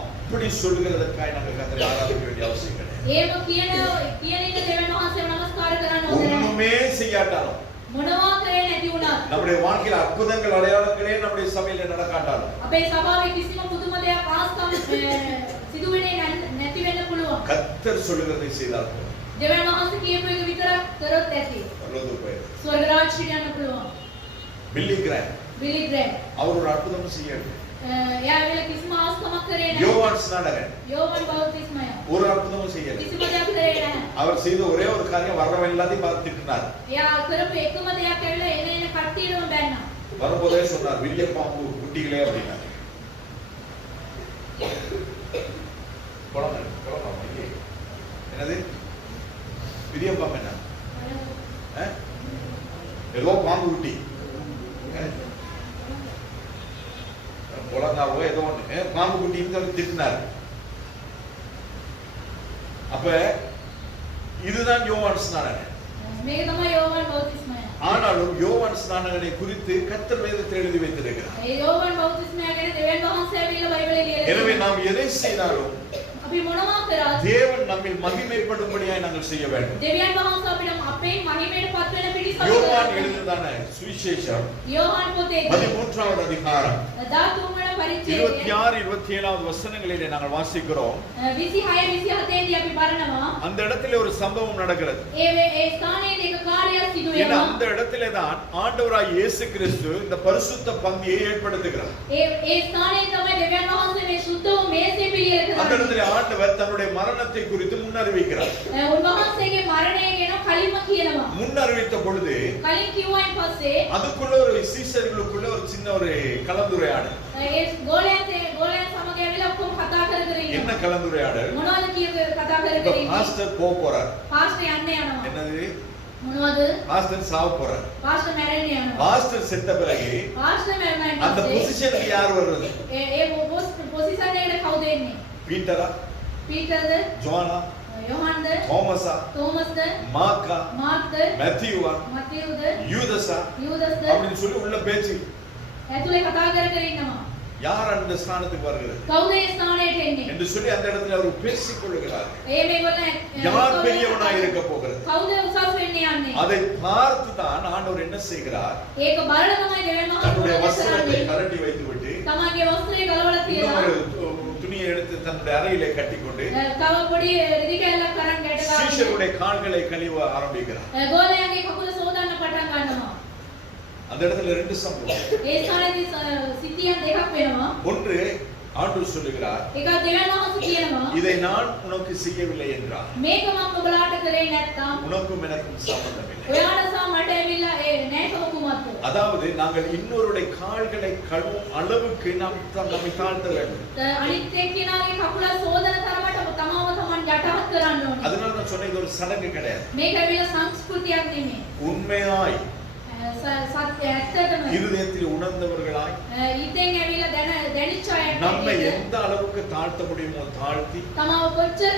அப்படி சொல்லுகிறதற்காக நாங்கள் கர்த்தரை ஆராதிக்க வேண்டிய அவசியம் கிடையாது. ඒව කියන එක දෙවියන් වහන්සේව නමස්කාර කරන්න ඕනේ නැහැ. ஒண்ணுமே செய்யாட்டாலும் මොනවා කරේ නැති වුණත් நம்முடைய வாழ்க்கையில அற்புதங்கள் அடையாளங்களே நம்முடைய சபையில நடக்காட்டாலும் අපේ සභාවේ කිසිම පුදුම දෙයක් ආස්කම් සිදු වෙන්නේ නැති වෙන්න පුළුවන්. கர்த்தர் சொல்லுகிறதை செய்தால் போதும். දෙවියන් වහන්සේ කියපු එක විතරක් කරොත් ඇති. பரலோக போய் ස්වර්ග රාජ්‍යයට යන්න පුළුවන්. பில்லி கிராம் බිලි ග්‍රෑම් அவர் ஒரு அற்புதமும் செய்யவில்லை. එයා වෙල කිසිම ආස්කමක් කරේ නැහැ. யோவான் ஸ்நானகன் යෝහන් බෞතිස්මය ஒரு அற்புதமும் செய்யவில்லை. කිසිම දෙයක් කරේ නැහැ. அவர் செய்த ஒரே ஒரு காரியம் வர்றவன் எல்லாத்தையும் பார்த்து திட்டினார். එයා කරපු එකම දෙයක් ඇවිල්ලා එන කට්ටියටම බැන්නා. வரும்போதே சொன்னார் வில்லிய பாம்பு குட்டிகளே அப்படின்னார். என்னது வில்லிய பாம்பு என்ன? ஏதோ பாம்பு குட்டி குழந்தாவோ ஏதோ ஒண்ணு பாம்பு குட்டின்னு திட்டினார். அப்ப இதுதான் யோவான் ஸ்நானகன். මේක තමයි යෝහන් බෞතිස්මය. ஆனாலும் யோவான் ஸ்நானகனை குறித்து கர்த்தர் வேதத்தில் எழுதி வைத்திருக்கிறார். ඒ යෝහන් බෞතිස්මය ගැන දෙවියන් වහන්සේ ඇවිල්ලා බයිබලයේ ලියලා எனவே நாம் எதை செய்தாலும் අපි මොනවා කරත් தேவன் நம்மில் மகிமைப்படும்படியாய் நாங்கள் செய்ய வேண்டும். දෙවියන් වහන්සේ අපිට අපේ මහිමයට පත් වෙන පිටිසක් யோவான் எழுதியதான சுவிசேஷம் යෝහන් පොතේ 13வது அதிகாரம் 13 වන පරිච්ඡේදය 26 27வது வசனங்களிலே நாங்கள் வாசிக்கிறோம். 26 27 දී අපි බලනවා அந்த இடத்திலே ஒரு சம்பவம் நடக்கிறது. ඒ ස්ථානයේ එක කාර්යයක් සිදු ஏன்னா වෙනවා. அந்த இடத்திலே தான் ஆண்டவராய் இயேசு கிறிஸ்து இந்த பரிசுத்த பந்தியை ஏற்படுத்துகிறார். ඒ ස්ථානයේ තමයි දෙවියන් වහන්සේ මේ සුද්ධ වූ මේසේ පිළියෙල அந்த இடத்துல ஆண்டவர் தன்னுடைய மரணத்தை குறித்து முன்னறிவிக்கிறார். උන්වහන්සේගේ මරණය ගැන කලින්ම කියනවා. முன்னறிவித்த பொழுது කලින් කිව්වයින් පස්සේ அதுக்குள்ள ஒரு சீஷர்களுக்குள்ள ஒரு சின்ன ஒரு கலந்துரையாடல். ඒ ගෝලයන් සමග ඇවිල්ලා ඔක්කොම කතා කර කර என்ன ඉන්නවා. கலந்துரையாடல்? මොනවද කතා කර இப்ப කර ඉන්නේ? பாஸ்டர் போறார். පාස්ටර් යන්න යනවා. என்னது? මොනවද? பாஸ்டர் சாவ போறார். පාස්ටර් මැරෙන්න යනවා. பாஸ்டர் செத்த பிறகு පාස්ටර් මැරුණායින් அந்த පස්සේ பொசிஷனுக்கு யார் வர்றது? ඒ පොසිෂන් එකට කවුද එන්නේ? பீட்டரா, පීටර්ද? ஜோனா, යොහන්ද? தோமஸா, තෝමස්ද? மார்க்கா, මාර්ක්ද? மேத்யூவா, මතේවුද? யூதஸா යූදස්ද? அப்படின்னு சொல்லி உள்ள பேச்சு. ඇතුලේ කතා කර කර ඉන්නවා. யார் அந்த ஸ்தானத்துக்கு வருகிறது කවුද ඒ ස්ථානයට එන්නේ? என்று சொல்லி அந்த இடத்துல அவர் பேசிக் கொள்கிறார். ඒ මේගොල්ලෝ யார் பெரியவனாய் இருக்க போகிறது? කවුද උසස් වෙන්නේ යන්නේ? அதை பார்த்து தான் ஆண்டவர் என்ன செய்கிறார்? ඒක බලලා තමයි දෙවියන් தன்னுடைய වහන්සේ வஸ்திரத்தை කරන්නේ. கரண்டி வைத்து விட்டு තමන්ගේ වස්ත්‍රය ගලවලා තියලා இன்னொரு துணியை எடுத்து தன்னுடைய அறையிலே கட்டிக்கொண்டு තව පොඩි රිදි කැල්ලක් කරන් ගැට ගන්නවා. சீஷருடைய கால்களை கழுவ ஆரம்பிக்கிறார். ගෝලයන්ගේ කකුල සෝදන්න පටන් ගන්නවා. அந்த இடத்துல ரெண்டு சம்பவம். ඒ ස්ථානයේදී සිතියන් දෙකක් වෙනවා. ஒன்று ஆண்டவர் சொல்லுகிறார், එකක් දෙවියන් වහන්සේ කියනවා இதை நான் உனக்கு செய்யவில்லை என்றார். මේක මම ඔබලාට කරේ නැත්තම් உனக்கும் எனக்கும் சம்பந்தம் இல்லை. ඔයාට සහ මට ඇවිල්ලා ඒ නැකම කුමක්ද? அதாவது நாங்கள் இன்னொருடைய கால்களை கழுவும் அளவுக்கு நாம் நம்மை தாழ்த்த வேண்டும். අනිත් එක්කෙනාගේ කකුල සෝදන තරමට තමාව තමන් යටහත් කරන්න ඕනේ. அதனால நான் சொன்னேன், இது ஒரு சடங்கு கிடையாது. මේක ඇවිල්ලා සංස්කෘතියක් නෙමෙයි. உண்மையாய் සත්‍ය ඇත්තටම இருதயத்தில் உணர்ந்தவர்களாய் ඊතෙන් ඇවිල්ලා දැනිච්ච අය நம்மை எந்த அளவுக்கு தாழ்த்த முடியுமோ தாழ்த்தி තමාව කොච්චර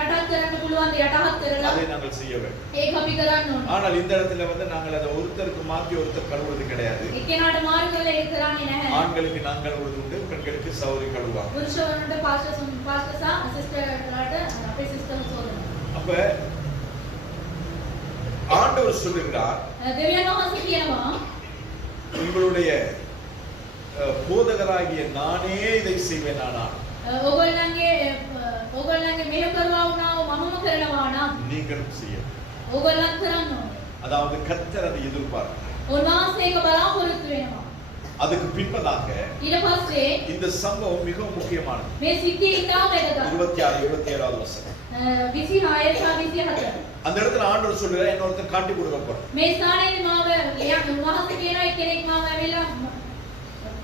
යටහත් කරන්න පුළුවන්ද යටහත් කරලා அதை நாங்கள் செய்ய வேண்டும். ඒක අපි කරන්න ඕනේ. ஆனால் இந்த இடத்துல வந்து நாங்கள் அதை ஒருத்தருக்கு மாற்றி ஒருத்தர் கழுவுவது கிடையாது. එක්කෙනාට මාරු කරලා ඒක කරන්නේ නැහැ. ஆண்களுக்கு நான் கழுவுவது உண்டு, பெண்களுக்கு சௌரி கழுவாங்க. පුරුෂවරුන්ට පාස්ටර් සහ සිස්ටර්ලාට අපේ සිස්ටර්ස් සෝදනවා. அப்ப ஆண்டவர் சொல்லுகிறார், දෙවියන් වහන්සේ කියනවා உங்களுடைய போதகராகிய நானே இதை செய்வேன். ஆனால் ඕගොල්ලන්ගේ මෙහෙ කරවා වුණාව මමම කරනවා නම් நீங்களும் செய்ய. ඕගොල්ලන් කරන්න ඕනේ. அதாவது கர்த்தர் அதை எதிர்பார்க்கிறார். උන්වහන්සේ ඒක බලාපොරොත්තු වෙනවා. அதுக்கு பின்பதாக ඊට පස්සේ இந்த சம்பவம் மிகவும் முக்கியமானது. මේ සිද්ධිය ඉතාම වැදගත්. 26 27வது வசனம். 26 සහ 27. அந்த இடத்துல ஆண்டவர் சொல்றார், இன்னொருத்தர் காட்டி கொடுக்க போறார். මේ ස්ථානයේදී මාව උන්වහන්සේ කියනවා එක්කෙනෙක් මාව ඇවිල්ලා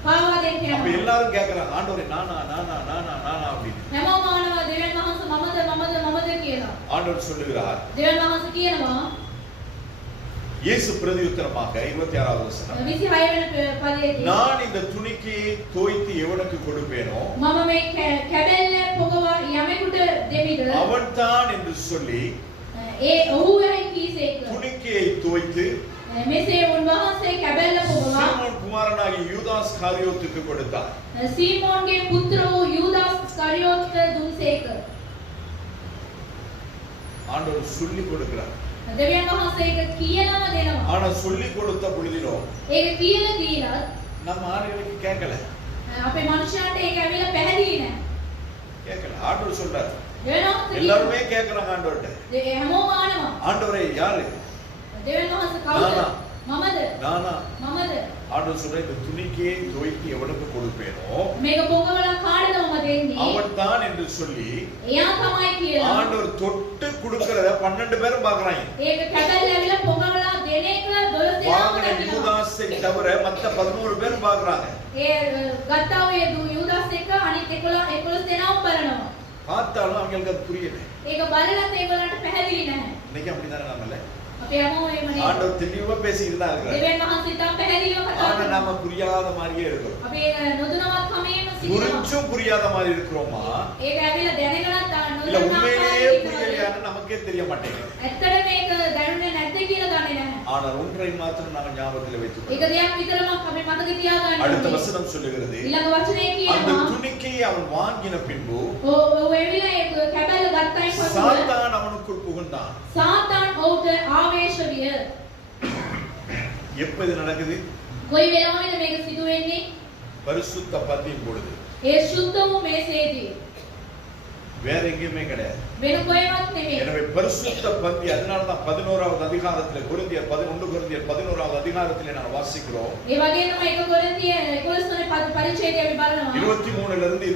පාවා දෙන්න அப்ப යනවා. எல்லாரும் கேக்குறாங்க, ஆண்டவரே நானா நானா நானா நானா அப்படின்னு. හැමෝම අහනවා දෙවියන් වහන්සේ මමද කියලා. ஆண்டவர் சொல்லுகிறார், දෙවියන් වහන්සේ කියනවා இயேசு பிரதியுத்தரமாக 26வது வசனம், 26 වෙනි පදයේදී நான் இந்த துணிக்கு தோய்த்து எவனுக்கு கொடுப்பேனோ මම මේ කැබැල්ල පොගව යමෙකුට දෙවිද அவன்தான் என்று சொல்லி ඒ ඔහු වෙයි කීසේක துணிக்கையை தோய்த்து මෙසේ උන්වහන්සේ කැබැල්ල පොගව சீமோன் குமாரனாகிய யூதாஸ் காரியோத்துக்கு கொடுத்தார். සීමෝන්ගේ පුත්‍ර වූ යූදාස් ස්කරියෝත්ට දුන්සේක. ஆண்டவர் சொல்லி கொடுக்கிறார். දෙවියන් වහන්සේ ඒක කියලාම දෙනවා. ஆனா சொல்லி கொடுத்த பொழுதிலும் ඒක කියලා දීලත් நம்ம ஆளுகளுக்கு கேட்கல. අපේ මනුෂ්‍යයන්ට ඒක ඇවිල්ලා පැහැදිලි නැහැ. கேட்கல. ஆண்டவர் சொல்றார், දෙවියන් වහන්සේ எல்லாருமே கேக்குறாங்க ஆண்டவர்ட்ட. හැමෝම ආනවා. ஆண்டவரே யாரு? දෙවියන් වහන්සේ කවුද? நானா. මමද? நானா. මමද? ஆண்டவர் சொல்ற, இந்த துணிக்கையை தோய்த்து எவனுக்கு கொடுப்பேனோ මේක පොගවල කාටද මම දෙන්නේ? அவன்தான் என்று சொல்லி එයා තමයි කියලා. ஆண்டவர் தொட்டு கொடுக்கிறத 12 பேரும் பாக்குறாங்க. ඒක කැබැල්ල ඇවිල්ලා පොගවල දෙන එක 12 வாங்கின දෙනාම දකිනවා. யூதாஸை தவிர மத்த 11 பேரும் பாக்குறாங்க. ඒ ගත්තා ඔය යූදාස් එක අනිත් 11 දෙනාම බලනවා. பார்த்தாலும் அவங்களுக்கு அது புரியல. ඒක බලලත් ඒගොල්ලන්ට පැහැදිලි නැහැ. இன்னைக்கு அப்படிதானே நம்மள අපේ හැමෝම එහෙමනේ. ஆண்டவர் தெளிவா பேசிக்கிட்டு தான் இருக்கிறார். දෙවියන් වහන්සේ තාම පැහැදිලිව කතා ஆனா කරනවා. நாம புரியாத மாதிரியே இருக்கிறோம். අපේ නොදනවත් කමේම සිටිනවා. புரிஞ்சும் புரியாத மாதிரி இருக்கிறோமா? ඒක ඇවිල්ලා දැනගලත් இல்ல නොදන්නා உண்மையிலேயே ආකාරයට புரியலையான்னு நமக்கே தெரிய மாட்டேங்குது. ඇත්තට මේක දැනුනේ නැද්ද කියලා දන්නේ නැහැ. ஆனால் ஒன்றை மாத்திரம் நாங்கள் ஞாபகத்தில் வைத்துக் ඒක දෙයක් විතරම අපි මතක තියාගන්න அடுத்த ඕනේ. வசனம் சொல்லுகிறது, ඊළඟ වචනේ அந்த කියනවා துணிக்கையை அவன் வாங்கின பின்பு ඔව් එවිලා ඒක කැබැල්ල ගත්තයින් පස්සේ சாத்தான் அவனுக்குள் புகுந்தான். සාතාන් ඔහුට ආවේශ විය. எப்ப இது நடக்குது? කොයි වෙලාවෙද මේක සිදු වෙන්නේ? பரிசுத்த பந்தியின் பொழுது. ඒ සුද්ධ වූ මේසේදී வேற எங்கேயுமே கிடையாது. වෙන කොහෙවත් නෙමෙයි. எனவே பரிசுத்த பந்தி, அதனால தான் 11வது அதிகாரத்திலே கொரிந்தியர் 11வது அதிகாரத்திலே நான் வாசிக்கிறோம். ඒ වගේම 1 කොරින්තිය 11 වෙනි පරිච්ඡේදය අපි බලනවා. 23 ல இருந்து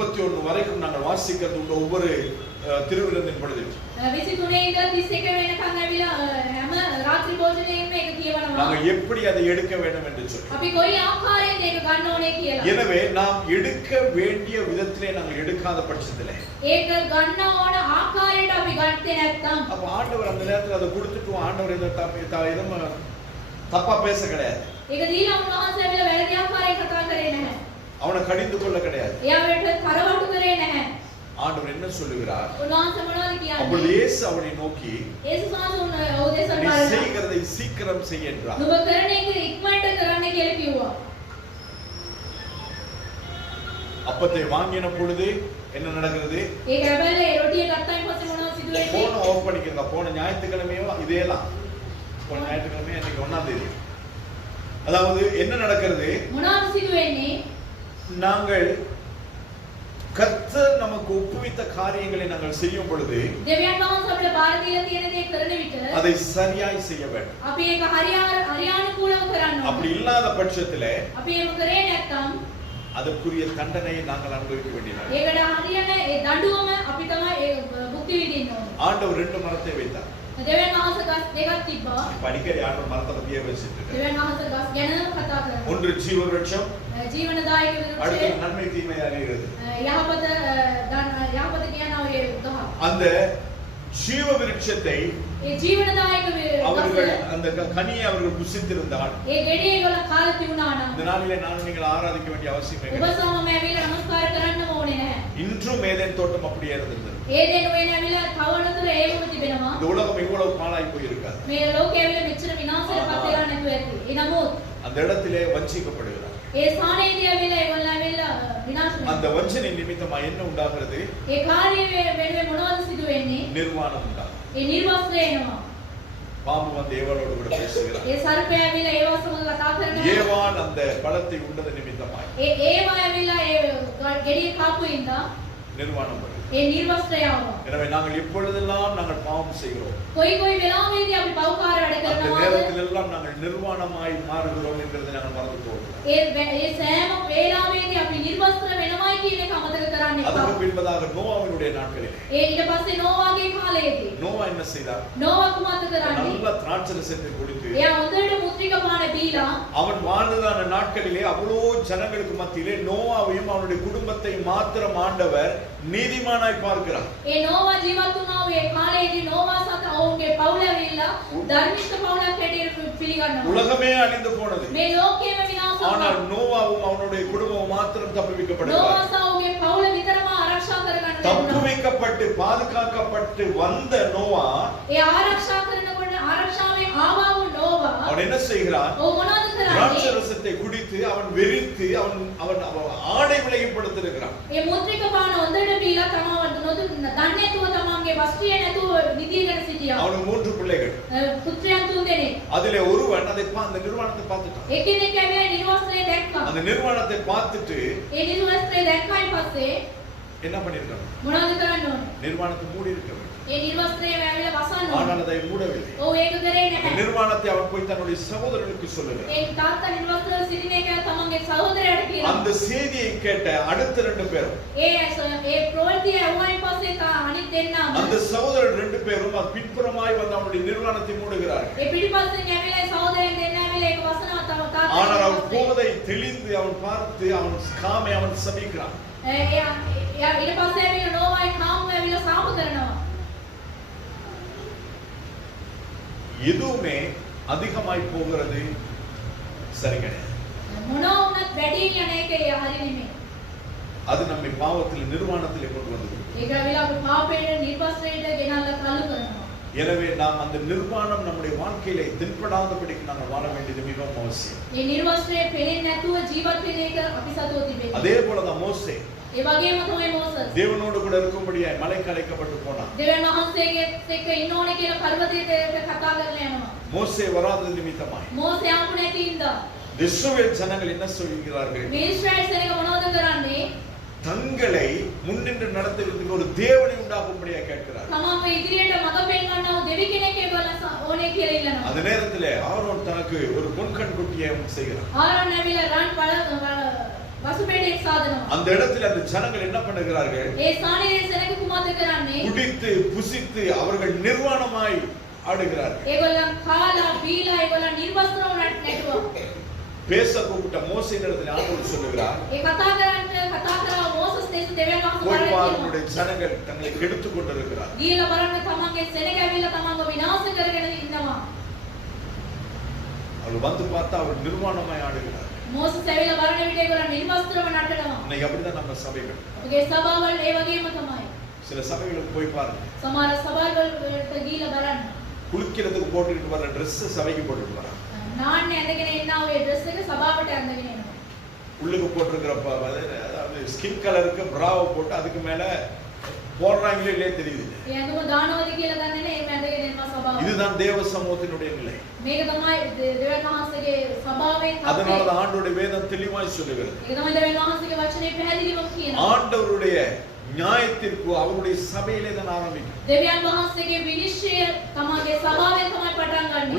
31 வரைக்கும் நாங்கள் வாசிக்கிறது உண்டு ஒவ்வொரு திருவிருந்தின் பொழுது. 23 ඉඳලා 31 වෙනකන් ඇවිල්ලා හැම රාත්‍රී භෝජනයෙන්ම ඒක කියවනවා. நாங்கள் எப்படி அதை எடுக்க வேண்டும் என்று சொல்லி. අපි කොයි ආකාරයෙන්ද ඒක ගන්න ඕනේ කියලා. எனவே நாம் எடுக்க வேண்டிய விதத்திலே நாங்கள் எடுக்காத பட்சத்திலே ඒක ගන්න ඕන ආකාරයට අපි ගත්තේ නැත්නම් அப்ப ஆண்டவர் அந்த நேரத்துல அதை கொடுத்துட்டு ஆண்டவர் இதை தப்பா பேச கிடையாது. ඒක දීලා උන්වහන්සේ ඇවිල්ලා වැරදි ආකාරයෙන් කතා කරේ නැහැ. அவனை கடிந்து கொள்ள கிடையாது. එයාට කරවටු කරේ නැහැ. ஆண்டவர் என்ன சொல்லுகிறார்? උන්වහන්සේ මොනවද කියන්නේ? அப்பொழுது இயேசு அவனை நோக்கி යේසුස් වහන්සේ උදේසර நீ බලලා செய்கிறதை சீக்கிரம் செய் என்றார். නුඹ කරන එක ඉක්මනට කරන්න කියලා කිව්වා. அப்பத்தை வாங்கின பொழுது என்ன நடக்கிறது? ඒක හැබැයි රොටිය ගත්තායින් පස්සේ මොනවද සිදු වෙන්නේ? போன ஆஃப் பண்ணிக்கங்க. போன ஞாயிற்றுக்கிழமையும் இதேதான். போன ஞாயிற்றுக்கிழமை இன்னைக்கு 1ஆம் தேதி. அதாவது என்ன நடக்கிறது? මොනවද සිදු වෙන්නේ? நாங்கள் கர்த்தர் நமக்கு ஒப்புவித்த காரியங்களை நாங்கள் செய்யும் பொழுது දෙවියන් වහන්සේ අපිට බාර දීලා තියෙන දේ කරන විට அதை சரியாய் செய்ய வேண்டும். අපි ඒක හරියානුකූලව කරන්න அப்படி ඕනේ. இல்லாத பட்சத்திலே අපි එහෙම කරේ නැත්නම් அதற்குரிய தண்டனையை நாங்கள் அனுபவிக்க வேண்டியது. ඒකට හරියන ඒ දඬුවම අපි තමයි ඒ භුක්ති විඳින්න ඕනේ. ஆண்டவர் 2 மரத்தை வைத்தார். දෙවියන් වහන්සේ ගස් දෙකක් තිබ්බා. படிக்க ஆண்டவர் மரத்தை பத்தியே பேசிட்டு இருக்கார். දෙවියන් වහන්සේ ගස් ගැන කතා කරනවා. ஒன்று ஜீவ விருட்சம், ජීවනදායක அடுத்து විරුද්ධය நன்மை தீமை அறிகிறது. යහපත කියනවා ඒ ගහ. அந்த ஜீவ விருட்சத்தை ඒ ජීවනදායක அவர்கள் ගස அந்த கனியை அவர்கள் புசித்திருந்தால் ඒ ගෙඩිය ඒගොල්ලෝ කාලා තිබුණා இந்த නම් நாளிலே நானும் நீங்கள் ஆராதிக்க வேண்டிய அவசியமே ඔබ கிடையாது. සමම ඇවිල්ලා නමස්කාර කරන්න ඕනේ නැහැ. இன்றும் ஏதேன் தோட்டம் அப்படியே இருந்தது. ඒ දෙන වෙන ඇවිල්ලා තවනතර ඒකම තිබෙනවා. இந்த உலகம் இவ்வளவு பாழாய் போயிருக்காது. මේ ලෝකයේ ඇවිල්ලා මෙච්චර විනාශයටපත් වෙලා නැතුව ඇති. එනමුත් அந்த இடத்திலே வஞ்சிக்கப்படுகிறார். ඒ ස්ථානයේදී ඇවිල්ලා ඒගොල්ලෝ ඇවිල්ලා විනාශ වෙනවා. அந்த வஞ்சனை நிமித்தமா என்ன உண்டாகிறது? ඒ කාර්යය වෙනුවෙන් මොනවද සිදු වෙන්නේ? நிர்வாணம் உண்டாகும். ඒ නිර්වස්ත්‍රය එනවා. பாம்பு வந்து ஏவாளோடு கூட பேசுகிறார். ඒ සර්පය ඇවිල්ලා ඒව සමග කතා කරනවා. ஏவாள் அந்த பழத்தை உண்டது நிமித்தமாய் ඒව ඇවිල්ලා ඒ ගෙඩිය කාපු ඉඳා நிர்வாணம் வருகிறது. ඒ නිර්වස්ත්‍රය ආවා. எனவே நாங்கள் எப்பொழுதெல்லாம் நாங்கள் பாவம் செய்கிறோம், කොයි වෙලාවෙදී අපි පව්කාර වැඩ அந்த කරනවාද? நேரத்தில் எல்லாம் நாங்கள் நிர்வாணமாய் மாறுகிறோம் என்பதை நாங்கள் மறந்து போகிறோம். ඒ සෑම වේලාවෙදී අපි නිර්වස්ත්‍ර වෙනවයි කියන එක අමතක කරන්න එපා. அதற்கு பின்பதாக நோவாவினுடைய நாட்களிலே ඒ ඊට පස්සේ නෝවාගේ කාලයේදී நோவா என்ன செய்தார்? නෝවා කුමක්ද කරන්නේ? நல்ல திராட்சை ரசத்தை குடித்து එයා හොඳට මුත්‍රික පාන බීලා அவன் வாழ்ந்ததான நாட்களிலே அவ்வளோ ஜனங்களுக்கு மத்தியிலே நோவாவையும் அவனுடைய குடும்பத்தை மாத்திரம் ஆண்டவர் நீதிமானாய் பார்க்கிறார். ඒ නෝවා ජීවත් වුණා වූ ඒ කාලයේදී නෝවා සත ඔවුන්ගේ පවුල ඇවිල්ලා ධර්මිෂ්ඨ පවුලක් හැටියට පිළිගන්නවා. உலகமே அழிந்து போனது. මේ ලෝකයේම විනාශ ஆனால் වුණා. நோவாவும் அவனுடைய குடும்பமும் மாத்திரம் නෝවා தப்புவிக்கப்படுகிறார். සහ ඔහුගේ පවුල විතරම ආරක්ෂා කරගන්න ලැබුණා. தப்புவிக்கப்பட்டு பாதுகாக்கப்பட்டு வந்த நோவா ඒ ආරක්ෂා කරනකොට ආරක්ෂාවෙන් ආවා වූ නෝවා அவன் என்ன செய்கிறான்? ඔහු මොනවද திராட்சை කරන්නේ? ரசத்தை குடித்து அவன் வெறித்து அவன் ஆடை விலகிப்படுத்திருக்கிறான். ඒ මුත්‍රික පාන හොඳට බීලා තමව දන්නේ නැතුව තමන්ගේ වස්තුවේ නැතුව නිදීගෙන සිටියා. அவனுக்கு 3 பிள்ளைகள். පුත්‍රයන් 3 දෙනෙක්. அதிலே ஒருவன் அந்த நிர்வாணத்தை பார்த்துட்டான். එකිනෙක ඇවිල්ලා නිර්වස්ත්‍රය දැක්කා. அந்த நிர்வாணத்தை பார்த்துட்டு ඒ නිර්වස්ත්‍රය දැක්කයින් පස්සේ என்ன பண்ணிருக்கான்? මොනවද කරන්න ඕනේ? நிர்வாணத்தை மூடி இருக்க வேண்டும். ඒ නිර්වස්ත්‍රය ඇවිල්ලා වසන්න ඕනේ. ஆனால் அதை மூடவில்லை. ඔව් ඒක කරේ அந்த නැහැ. நிர்வாணத்தை அவன் போய் தன்னுடைய சகோதரனுக்கு சொல்லுகிறான். ඒ තාත්තා නිර්වස්ත්‍රව සිටින එක තමන්ගේ සහෝදරයාට කියනවා. அந்த செய்தியை கேட்ட அடுத்த 2 பேரும் ඒ ප්‍රවෘත්තිය ඇහුවායින් පස්සේ අනිත් දෙන්නාම அந்த சகோதரர் 2 பேரும் அது பின்புறமாய் வந்து அவனுடைய நிர்வாணத்தை மூடுகிறார்கள். ඒ පිටිපස්සෙන් ඇවිල්ලා ඒ සහෝදරයන් දෙන්නා ඇවිල්ලා ඒක වසනවා තාත්තා. ஆனால் அவன் போவதை தெளிந்து அவன் பார்த்து அவன் காமை அவன் சபிக்கிறான். එයා ඊට පස්සේ ඇවිල්ලා නෝවායි කාම ඇවිල්ලා සාප කරනවා. எதுவுமே அதிகமாய் போகிறது சரி கிடையாது. මොනවා වුණත් වැඩි යන එක හරි නෙමෙයි. அது நம்மை பாவத்தில் நிர்வாணத்திலே கொண்டு வந்தது. ඒක ඇවිල්ලා අපි පාපයට නිර්වස්ත්‍රයට ගෙනල්ලා තල්ලු කරනවා. எனவே நாம் அந்த நிர்வாணம் நம்முடைய வாழ்க்கையிலே தென்படாதபடிக்கு நாங்கள் வாழ வேண்டியது மிகவும் அவசியம். මේ නිර්වස්ත්‍රය පෙනෙන්නේ නැතුව ජීවත් වෙන එක අපි සතුව තිබෙනවා. அதே போலதான் மோசே ඒ වගේම තමයි මෝසස්. தேவனோடு கூட இருக்கும்படியாய் மலைக்கு அழைக்கப்பட்டு போனான். දෙවියන් වහන්සේගෙත් එක්ක ඉන්න ඕනේ කියන පර්වතයට කතා කරලා යනවා. மோசே வராதது நிமித்தமாய் මෝසේ ආපු නැති ඉඳා இஸ்ரவேல் ஜனங்கள் என்ன சொல்கிறார்கள்? මේ ඊශ්‍රායල් සෙනඟ මොනවද කරන්නේ? தங்களை முன்னின்று நடத்துகிறதுக்கு ஒரு தேவனை உண்டாக்கும்படியா கேட்கிறார். තමන්ව ඉදිරියට මඟ පෙන්වන්නව දෙවි කෙනෙක් ඕනේ කියලා ඉල්ලනවා. அந்த நேரத்திலே ஆரோன் தனக்கு ஒரு பொன்கண் குட்டியை செய்கிறார். ආරෝන් ඇවිල්ලා රන් වසුපේටයක් සාදනවා. அந்த இடத்துல அந்த ஜனங்கள் என்ன பண்ணுகிறார்கள்? ඒ සානියේ සෙනඟ කුමක්ද කරන්නේ? குடித்து புசித்து அவர்கள் நிர்வாணமாய் ஆடுகிறார்கள். ඒගොල්ලන් කාලා බීලා ඒගොල්ලන් නිර්වස්ත්‍රව නැටුවා. பேச கூப்பிட்ட மோசே இடத்துல ஆண்டவர் சொல்லுகிறார், ඒ කතා කරා මෝසස් දේශ දෙවියන් වහන්සේ போய் බලන්න பார், කියනවා. உன்னுடைய ஜனங்கள் தங்களை கெடுத்துக் கொண்டிருக்கிறார். ගිහලා බලන්න තමන්ගේ සෙනඟ ඇවිල්ලා තමන්ව විනාශ කරගෙන ඉන්නවා. அவர் வந்து பார்த்தா அவர் நிர்வாணமாய் ஆடுகிறார். මෝසස් ඇවිල්ලා බලන විට ඒගොල්ලන් නිර්වස්ත්‍රව නටනවා. இன்னைக்கு அப்படிதான் நம்ம சபைகள். අපගේ සභාවල් ඒ වගේම තමයි. சில சபைகளுக்கு போய் பாருங்க, සමහර සභාවල් වලට ගිහලා බලන්න. குளிக்கிறதுக்கு போட்டுக்கிட்டு வர ட்ரெஸ் சபைக்கு போட்டுட்டு வராங்க. නාන්න ඇඳගෙන එන්නා ඔය ඩ්‍රෙස් එක සභාවට ඇඳගෙන එනවා. உள்ளுக்கு போட்டிருக்கிறப்ப அதாவது ஸ்கின் கலருக்கு பிராவை போட்டு அதுக்கு மேல போடுறாங்களே இல்லையே தெரியுது. ඒ ඇඳුම දානවද කියලා දන්නේ නැහැ. එහෙම ඇඳගෙන එනවා සභාවට. இதுதான் தேவ சமூகத்தினுடைய நிலை. මේක තමයි දෙවියන් වහන්සේගේ සභාවේ அதனால තත්ත්වය. தான் ஆண்டவருடைய வேதம் தெளிவாய் சொல்லுகிறது. ඒක තමයි දෙවියන් වහන්සේගේ වචනේ පැහැදිලිවම කියනවා. ஆண்டவருடைய நியாயத்திற்கு அவருடைய சபையிலே தான் ஆரம்பிக்கும். දෙවියන් වහන්සේගේ විනිශ්චය තමගේ සභාවෙන් තමයි පටන් ගන්නේ.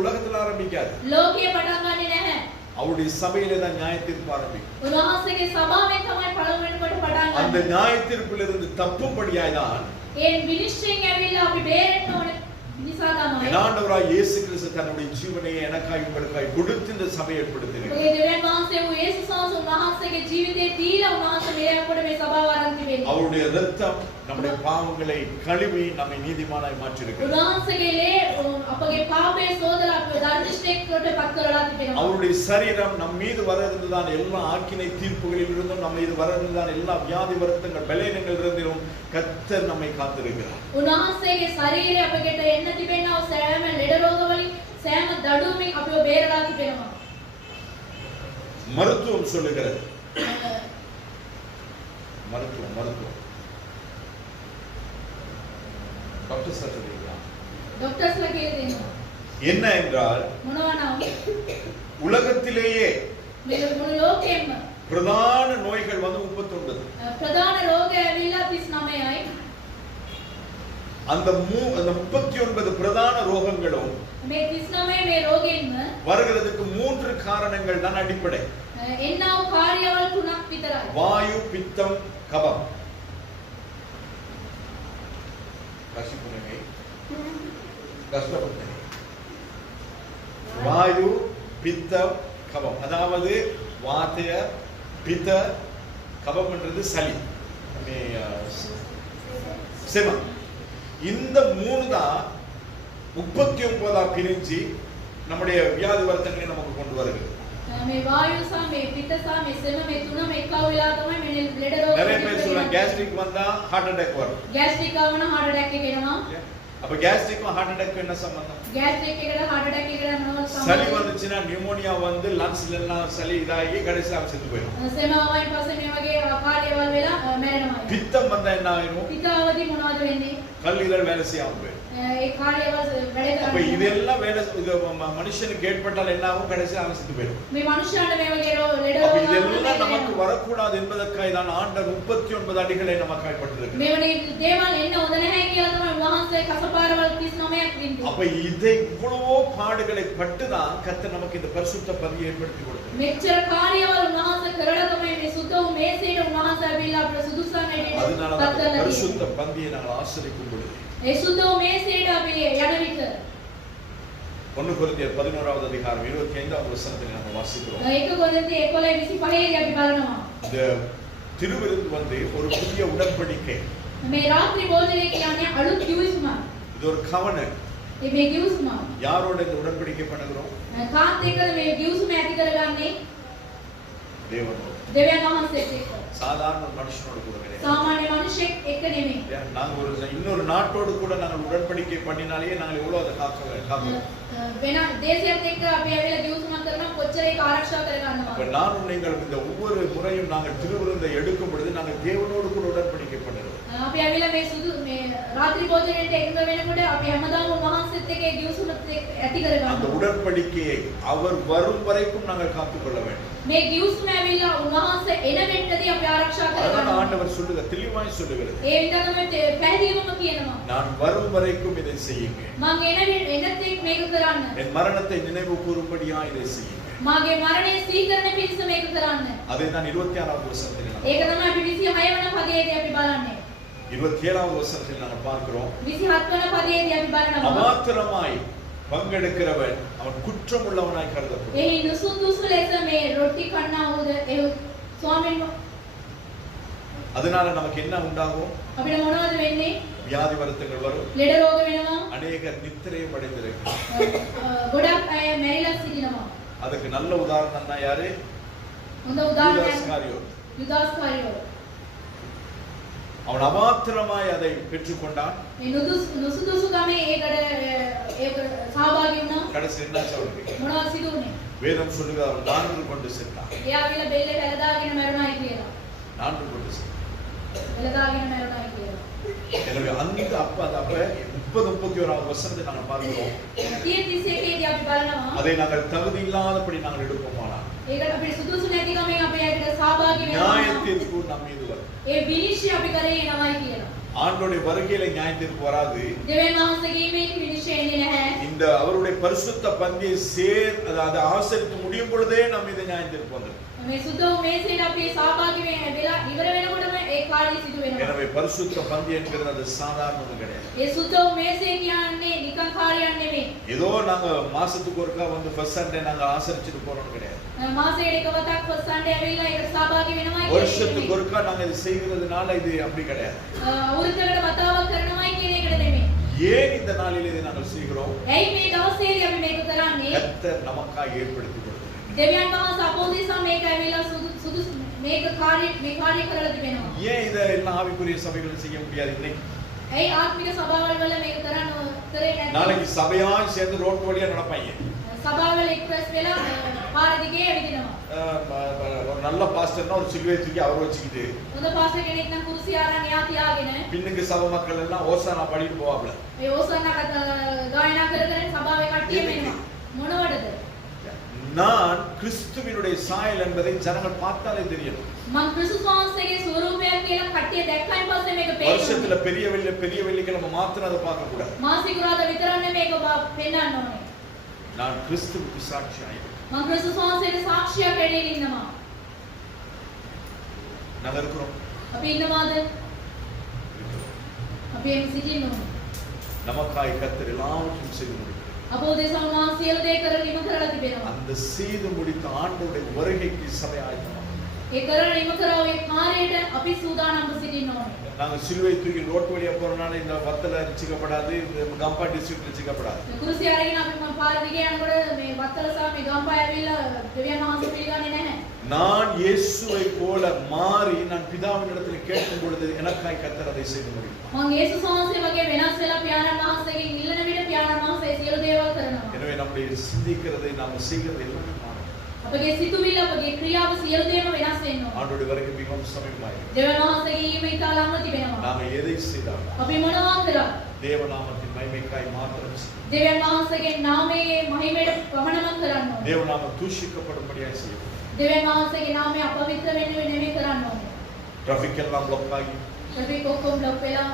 உலகத்துல ஆரம்பிக்காது. ලෝකයේ පටන් ගන්නේ නැහැ. அவருடைய சபையிலே தான் நியாயத்திற்கு ஆரம்பிக்கும். උන්වහන්සේගේ සභාවෙන් තමයි පළමුවෙන් කොට පටන් அந்த ගන්නේ. நியாயத்திற்குள்ளிருந்து தப்பும்படியாய் தான் ඒ විනිශ්චයෙන් ඇවිල්ලා අපි බේරෙන්න ඕනේ නිසා තමයි. ஆண்டவராய் இயேசு கிறிஸ்து தன்னுடைய ஜீவனை எனக்காய் உங்களுக்காய் கொடுத்து இந்த சபையை ஏற்படுத்தினார். ඔය දෙවියන් වහන්සේ වූ යේසුස් වහන්සේගේ ජීවිතේ දීලා උන්වහන්සේ මේ අපට මේ සභාව ආරම්භ වෙන්නේ. அவருடைய இரத்தம் நம்முடைய பாவங்களை கழுவி நம்மை நீதிமானாய் மாற்றியிருக்கிறது. උන්වහන්සේගේ ලේ අපගේ පාපයේ සෝදලා අපේ ධර්මිෂ්ඨයෙක් කොට පත් කරලා තිබෙනවා. அவருடைய சரீரம் நம் மீது வர இருந்ததான எல்லா ஆக்கினை தீர்ப்புகளில் இருந்தும் நம்ம மீது வர இருந்ததான எல்லா வியாதி வருத்தங்கள் பலவீனங்கள் இருந்தும் கர்த்தர் நம்மை காத்திருக்கிறார். උන්වහන්සේගේ ශරීරය අපකට එන්න තිබෙනා සෑම ලෙඩ රෝග වලින් සෑම දඩුවමින් අපිව බේරලා තිබෙනවා. மருத்துவம் சொல்லுகிறது. மருத்துவம் டாக்டர் சொல்லுகிறார். ડોક્ટર્ස්ලා කියලා දෙනවා. என்ன என்றால் මොනවා නම් உலகத்திலேயே මේ මුළු ලෝකෙම பிரதான நோய்கள் வந்து 39. ප්‍රධාන රෝගය ඇවිල්ලා 39යි. அந்த 39 பிரதான ரோகங்களும் මේ 39 මේ රෝගෙන්ම வருகிறதுக்கு 3 காரணங்கள் தான் அடிப்படை. එන්නා වූ කාර්යවල තුනක් විතරයි. வாயு, பித்தம், கபம். கஷ்டப்படுங்க. வாயு, பித்தம், கபம். அதாவது வாதய, பித்த, கபம்ன்றது சளி. செமம். இந்த 3 தான் 39 பிரிஞ்சு நம்முடைய வியாதி வருத்தங்களை நமக்கு கொண்டு வருகிறது. මේ වායු සහ මේ පිත්ත සහ මේ සෙම මේ තුනම එකව වෙලා තමයි මේ ලෙඩ රෝග. நிறைய பேர் சொல்றாங்க கேஸ்ட்ரிக் வந்தா ஹார்ட் அட்டாக் வரும். ગેස්ટ્રિක් ආවම heart attack එක එනවා. அப்ப கேஸ்ட்ரிக்கும் ஹார்ட் அட்டாக்கும் என்ன சம்பந்தம்? ગેස්ટ્રિක් එකට heart attack එකට මොනවද சளி සම්බන්ධය? வந்துச்சுன்னா நியூமோனியா வந்து லங்ஸ்ல எல்லாம் சளி இதாகி கடைசியா செத்து போயிடும். සෙම ආවයින් පස්සේ මේ වගේ කාර්යවල වෙලා මැරෙනවා. பித்தம் வந்தா என்ன ஆகும்? පිතාවදී මොනවද වෙන්නේ? கல்லீரல் வேலை செய்யாம போயிடும். ඒ කාර්යවල වැඩ அப்ப කරන්නේ. இதெல்லாம் மனுஷனுக்கு ஏற்பட்டால் என்ன ஆகும்? கடைசியா அவன் செத்து போயிடும். මේ මනුෂ්‍යයන්ට මේ වගේ ලෙඩ அப்ப රෝග இதெல்லாம் நமக்கு வரக்கூடாது என்பதற்காக தான் ஆண்டவர் 39 அடிகளை நமக்காய் பட்டிருக்கிறார். මේවනේ දේවල් එන්න හොඳ නැහැ කියලා තමයි උන්වහන්සේ කසපාරවල් 39ක් දින්දුවා. அப்ப இதை இவ்வளவோ பாடுகளை பட்டு தான் கர்த்தர் நமக்கு இந்த பரிசுத்த பந்தியை ஏற்படுத்தி கொடுத்தார். මෙච්චර කාර්යවල උන්වහන්සේ කරලා තමයි මේ සුද්ධ වූ මේසයට උන්වහන්සේ ආවිල්ලා අපේ සුදුසුකම් அதனால හැටියට தான் பரிசுத்த பந்தியை நாங்கள் ஆசரிக்கும் பொழுது ඒ සුද්ධ වූ මේසයට අපි යන විට 1 கொரிந்தியர் 11வது அதிகாரம் 25வது வசனத்தில் நாங்கள் வாசிக்கிறோம். 1 கொரிந்தி 11:25 දී අපි බලනවා. இந்த திருவிருந்து வந்து ஒரு புதிய உடன்படிக்கை. මේ රාත්‍රී භෝජනය කියන්නේ අලුත් කිවිසුමක්. இது ஒரு covenant. මේ කිවිසුමක්. யாரோட இந்த உடன்படிக்கை பண்ணுகிறோம்? කාත් එක්කද මේ කිවිසුම ඇති කරගන්නේ? தேவனோடு. දෙවියන් වහන්සේත් එක්ක. சாதாரண மனுஷனோடு கூட கிடையாது. සාමාන්‍ය මිනිසෙක් එක්ක නෙමෙයි. நாங்க ஒரு இன்னொரு நாட்டோடு கூட நாங்கள் உடன்படிக்கை பண்ணினாலே நாங்கள் எவ்வளவு அதை காக்கிறோம். වෙන දේශයත් එක්ක අපි ඇවිල්ලා කිවිසුමක් කරනවා කොච්චර ඒක ආරක්ෂා කරගන්නවා. அப்ப நானும் நீங்கள் இந்த ஒவ்வொரு முறையும் நாங்கள் திருவிருந்தை எடுக்கும் பொழுது நாங்கள் தேவனோடு கூட உடன்படிக்கை பண்ணுகிறோம். අපි ඇවිල්ලා මේ සුදු මේ රාත්‍රී භෝජනයට එකඟ වෙනකොට අපි හැමදාම උන්වහන්සේත් එක්ක ඒ ගිවිසුමත් ඇති කර அந்த ගන්නවා. உடன்படிக்கையை அவர் வரும் வரைக்கும் நாங்கள் காத்துக்கொள்ள வேண்டும். මේ ගිවිසුම ඇවිල්ලා උන්වහන්සේ එන වෙන්නදී අපි ආරක්ෂා කර அதான் ගන්නවා. ஆண்டவர் சொல்லுங்க தெளிவாய் சொல்லுகிறது. ඒ විදිහටම පැහැදිලිවම කියනවා. நான் வரும் வரைக்கும் இதை செய்யுங்க. මම එනතෙක් මේක කරන්න. என் மரணத்தை நினைவு கூறும்படியா இதை செய்யுங்க. මාගේ මරණය සීකරණ පිණිස මේක කරන්න. அதை நான் 26வது வசனத்தில் ඒක තමයි අපි 26 වන පදයේදී අපි බලන්නේ. 27வது வசனத்தில் நாங்கள் பார்க்கிறோம். 27 වන පදයේදී අපි බලනවා. அமாத்திரமாய் பங்கெடுக்கிறவன் அவன் குற்றம் உள்ளவனாய் கருதப்படுவான். එහි නුසුදුසු ලෙස මේ රොටි කන්නා වූද ඒ ස්වාමීන් அதனால நமக்கு என்ன உண்டாகும்? අපිට මොනවද වෙන්නේ? வியாதி வருத்தங்கள் வரும். ලෙඩ රෝග වෙනවා. அநேகர் நித்திரையும் அடைந்திருக்கிறார். ගොඩක් අය මැරිලා සිටිනවා. அதுக்கு நல்ல உதாரணம் தான் யாரு? හොඳ උදාහරණයක් யூதாஸ்காரியோத். යුදාස්කාරියෝ. அவன் அமாத்திரமாய் அதை பெற்றுக்கொண்டான். මේ නුසුදුසු ගමේ ඒක සහභාගී වුණා. கடைசி என்னாச்சு அவனுக்கு? මොනවද සිදු වුනේ? வேதம் சொல்லுகிறது அவன் நான்கு கொண்டு செத்தான். එයා විල බෙල්ලට ඇලදාගෙන මැරුණායි කියලා. நான்கு கொண்டு செத்தான். ඇලදාගෙන මැරුණායි කියලා. எனவே அந்த அப்ப 30-31வது வசனத்தை நாங்கள் பார்க்கிறோம். 30-31 දී අපි බලනවා. அதை நாங்கள் தகுதி இல்லாதபடி நாங்கள் எடுப்போமானால் ඒකට අපිට සුදුසු නැති ගමේ අපි ඒකට සහභාගී நியாய වෙනවා. தீர்ப்பு நம்ம மீது வரும். ඒ විනිශ්චය අපි කරේ එනවායි කියලා. ஆண்டோடைய வருகையில நியாய தீர்ப்பு வராது. දෙවියන් වහන්සේගේ මේ විනිශ්චය එන්නේ නැහැ. இந்த அவருடைய பரிசுத்த பந்தியை அதை ஆசரித்து முடியும் பொழுதே நம்ம இதை நியாய தீர்ப்பு வந்துடும். මේ සුදු මේසෙට අපි සහභාගී වෙලා ඉවර වෙනකොටම ඒ කාර්යය සිදු වෙනවා. எனவே பரிசுத்த பந்தி என்கிறது அது சாதாரணது கிடையாது. ඒ සුදු මේසෙ කියන්නේ නිකන් කාර්යයක් නෙමෙයි. ஏதோ நாங்க மாசத்துக்கு ஒருக்கா வந்து ஃபர்ஸ்ட் சண்டே நாங்க ஆசரிச்சுட்டு போறோம் கிடையாது. මාසෙකට එක වතාවක් ෆස්ට් සන්ඩේ ඇවිල්ලා ඒකට සහභාගී වෙනවායි வருஷத்துக்கு ஒருக்கா நாங்க இது செய்கிறதுனால இது அப்படி கிடையாது. අවුරුද්දකට වතාවක් කරනවායි කියන එකට නෙමෙයි. ஏன் இந்த நாளில் இதை நாங்கள் செய்கிறோம்? ඇයි මේ දවසේදී අපි මේක කරන්නේ? கர்த்தர் நமக்காக ஏற்படுத்தி கொடுத்தார். දෙවියන් වහන්සේ අපෝදිසා මේක ඇවිල්ලා සුදුසු මේක මේ කාර්යය කරලා තිබෙනවා. ஏன் இதை எல்லாம் ஆவிக்குரிய சபைகள் செய்ய முடியாது இன்னைக்கு? ඇයි ආත්මික සභාවල් වල මේක කරන්න කරේ නැත්තේ? நாளைக்கு சபையாய் சேர்ந்து ரோட் வழியா நடப்பாங்க. සභාවල එක්ස්ප්‍රස් වෙලා පාර දිගේ ඇවිදිනවා. ஒரு நல்ல பாஸ்டர்னா ஒரு சிலுவை தூக்கி அவர் வச்சுக்கிட்டு හොඳ පාස්ටර් කෙනෙක් නම් කුරුසිය අරන් යා තියාගෙන பின்னுக்கு சபை மக்கள் எல்லாம் ஓசானா பாடிட்டு போவாப்ல. ඒ ඕසන්න ගායනා කර කර සභාවේ කට්ටිය වෙනවා. මොනවටද? நான் கிறிஸ்துவினுடைய சாயல் என்பதை ஜனங்கள் பார்த்தாலே தெரியும். මම ක්‍රිස්තුස් වහන්සේගේ ස්වරූපයක් කියලා කට්ටිය දැක්කයින් පස්සේ මේක வருஷத்துல පේනවා. பெரிய வெள்ளிக்கிழமை மாத்திரம் அதை பார்க்க கூடாது. මාසිකුරාදා විතරක් නෙමෙයි මේක පෙන්වන්න ඕනේ. நான் கிறிஸ்துவுக்கு சாட்சியாய் මම ක්‍රිස්තුස් වහන්සේගේ සාක්ෂියක් ඇඩේල ඉන්නවා. நாங்க இருக்கிறோம். අපි ඉන්නවාද? අපි එම් සිටින්න ඕනේ. நமக்காய் கர்த்தர் எல்லாவற்றையும் செய்து முடித்தார். අපෝදේශ වහන්සේ සියලු දේ කරලා ඉම කරලා තිබෙනවා. அந்த செய்து முடித்த ஆண்டவருடைய வருகைக்கு சபை ஆயத்தமாகும். ඒ කරලා ඉම කරව ඒ කාර්යයට අපි සූදානම්ව සිටින්න ඕනේ. நாங்க சிலுவை தூக்கி ரோட் வழியா போறனால இந்த வத்தல ரசிக்கப்படாது, இந்த கம்பா டிஸ்ட்ரிக்ட் ரசிக்கப்படாது. කුරුසිය අරගෙන අපි මම පාර දිගේ යනකොට මේ වත්තල සහ මේ ගම්පා ඇවිල්ලා දෙවියන් වහන්සේ පිළිගන්නේ නැහැ. நான் இயேசுவை போல மாறி நான் பிதாவினிடத்தில் கேட்கும் பொழுது எனக்காய் கர்த்தர் அதை செய்து முடிப்பார். මම යේසුස් වහන්සේ වගේ වෙනස් වෙලා පියාණන් වහන්සේගෙන් ඉල්ලන විට පියාණන් වහන්සේ සියලු දේවල් කරනවා. எனவே நம்முடைய சிந்திக்கிறதை நாம செய்கிறது எல்லாமே மாறும். අපගේ සිතුවිල්ල අපගේ ක්‍රියාව සියලු දේම වෙනස් වෙනවා. ஆண்டவருடைய வருகை மிகவும் சமீபமாயிருக்கிறது. දෙවියන් වහන්සේගේ ඊම ඉතා ළඟ තිබෙනවා. நாம எதை செய்தாலும் අපි මොනවා කරත් தேவநாமத்தின் மகிமைக்காய் மாத்திரம் செய்வோம். දෙවියන් වහන්සේගේ නාමයේ මහිමයට පමණම කරන්න ඕනේ. தேவநாமம் தூஷிக்கப்படும்படியாய் செய்வோம். දෙවියන් වහන්සේගේ නාමය අපවිත්‍ර වෙන්න නෙමෙයි කරන්න ඕනේ. டிராபிக் எல்லாம் பிளாக் ஆகி ට්‍රැෆික් ඔක්කොම බ්ලොක් වෙලා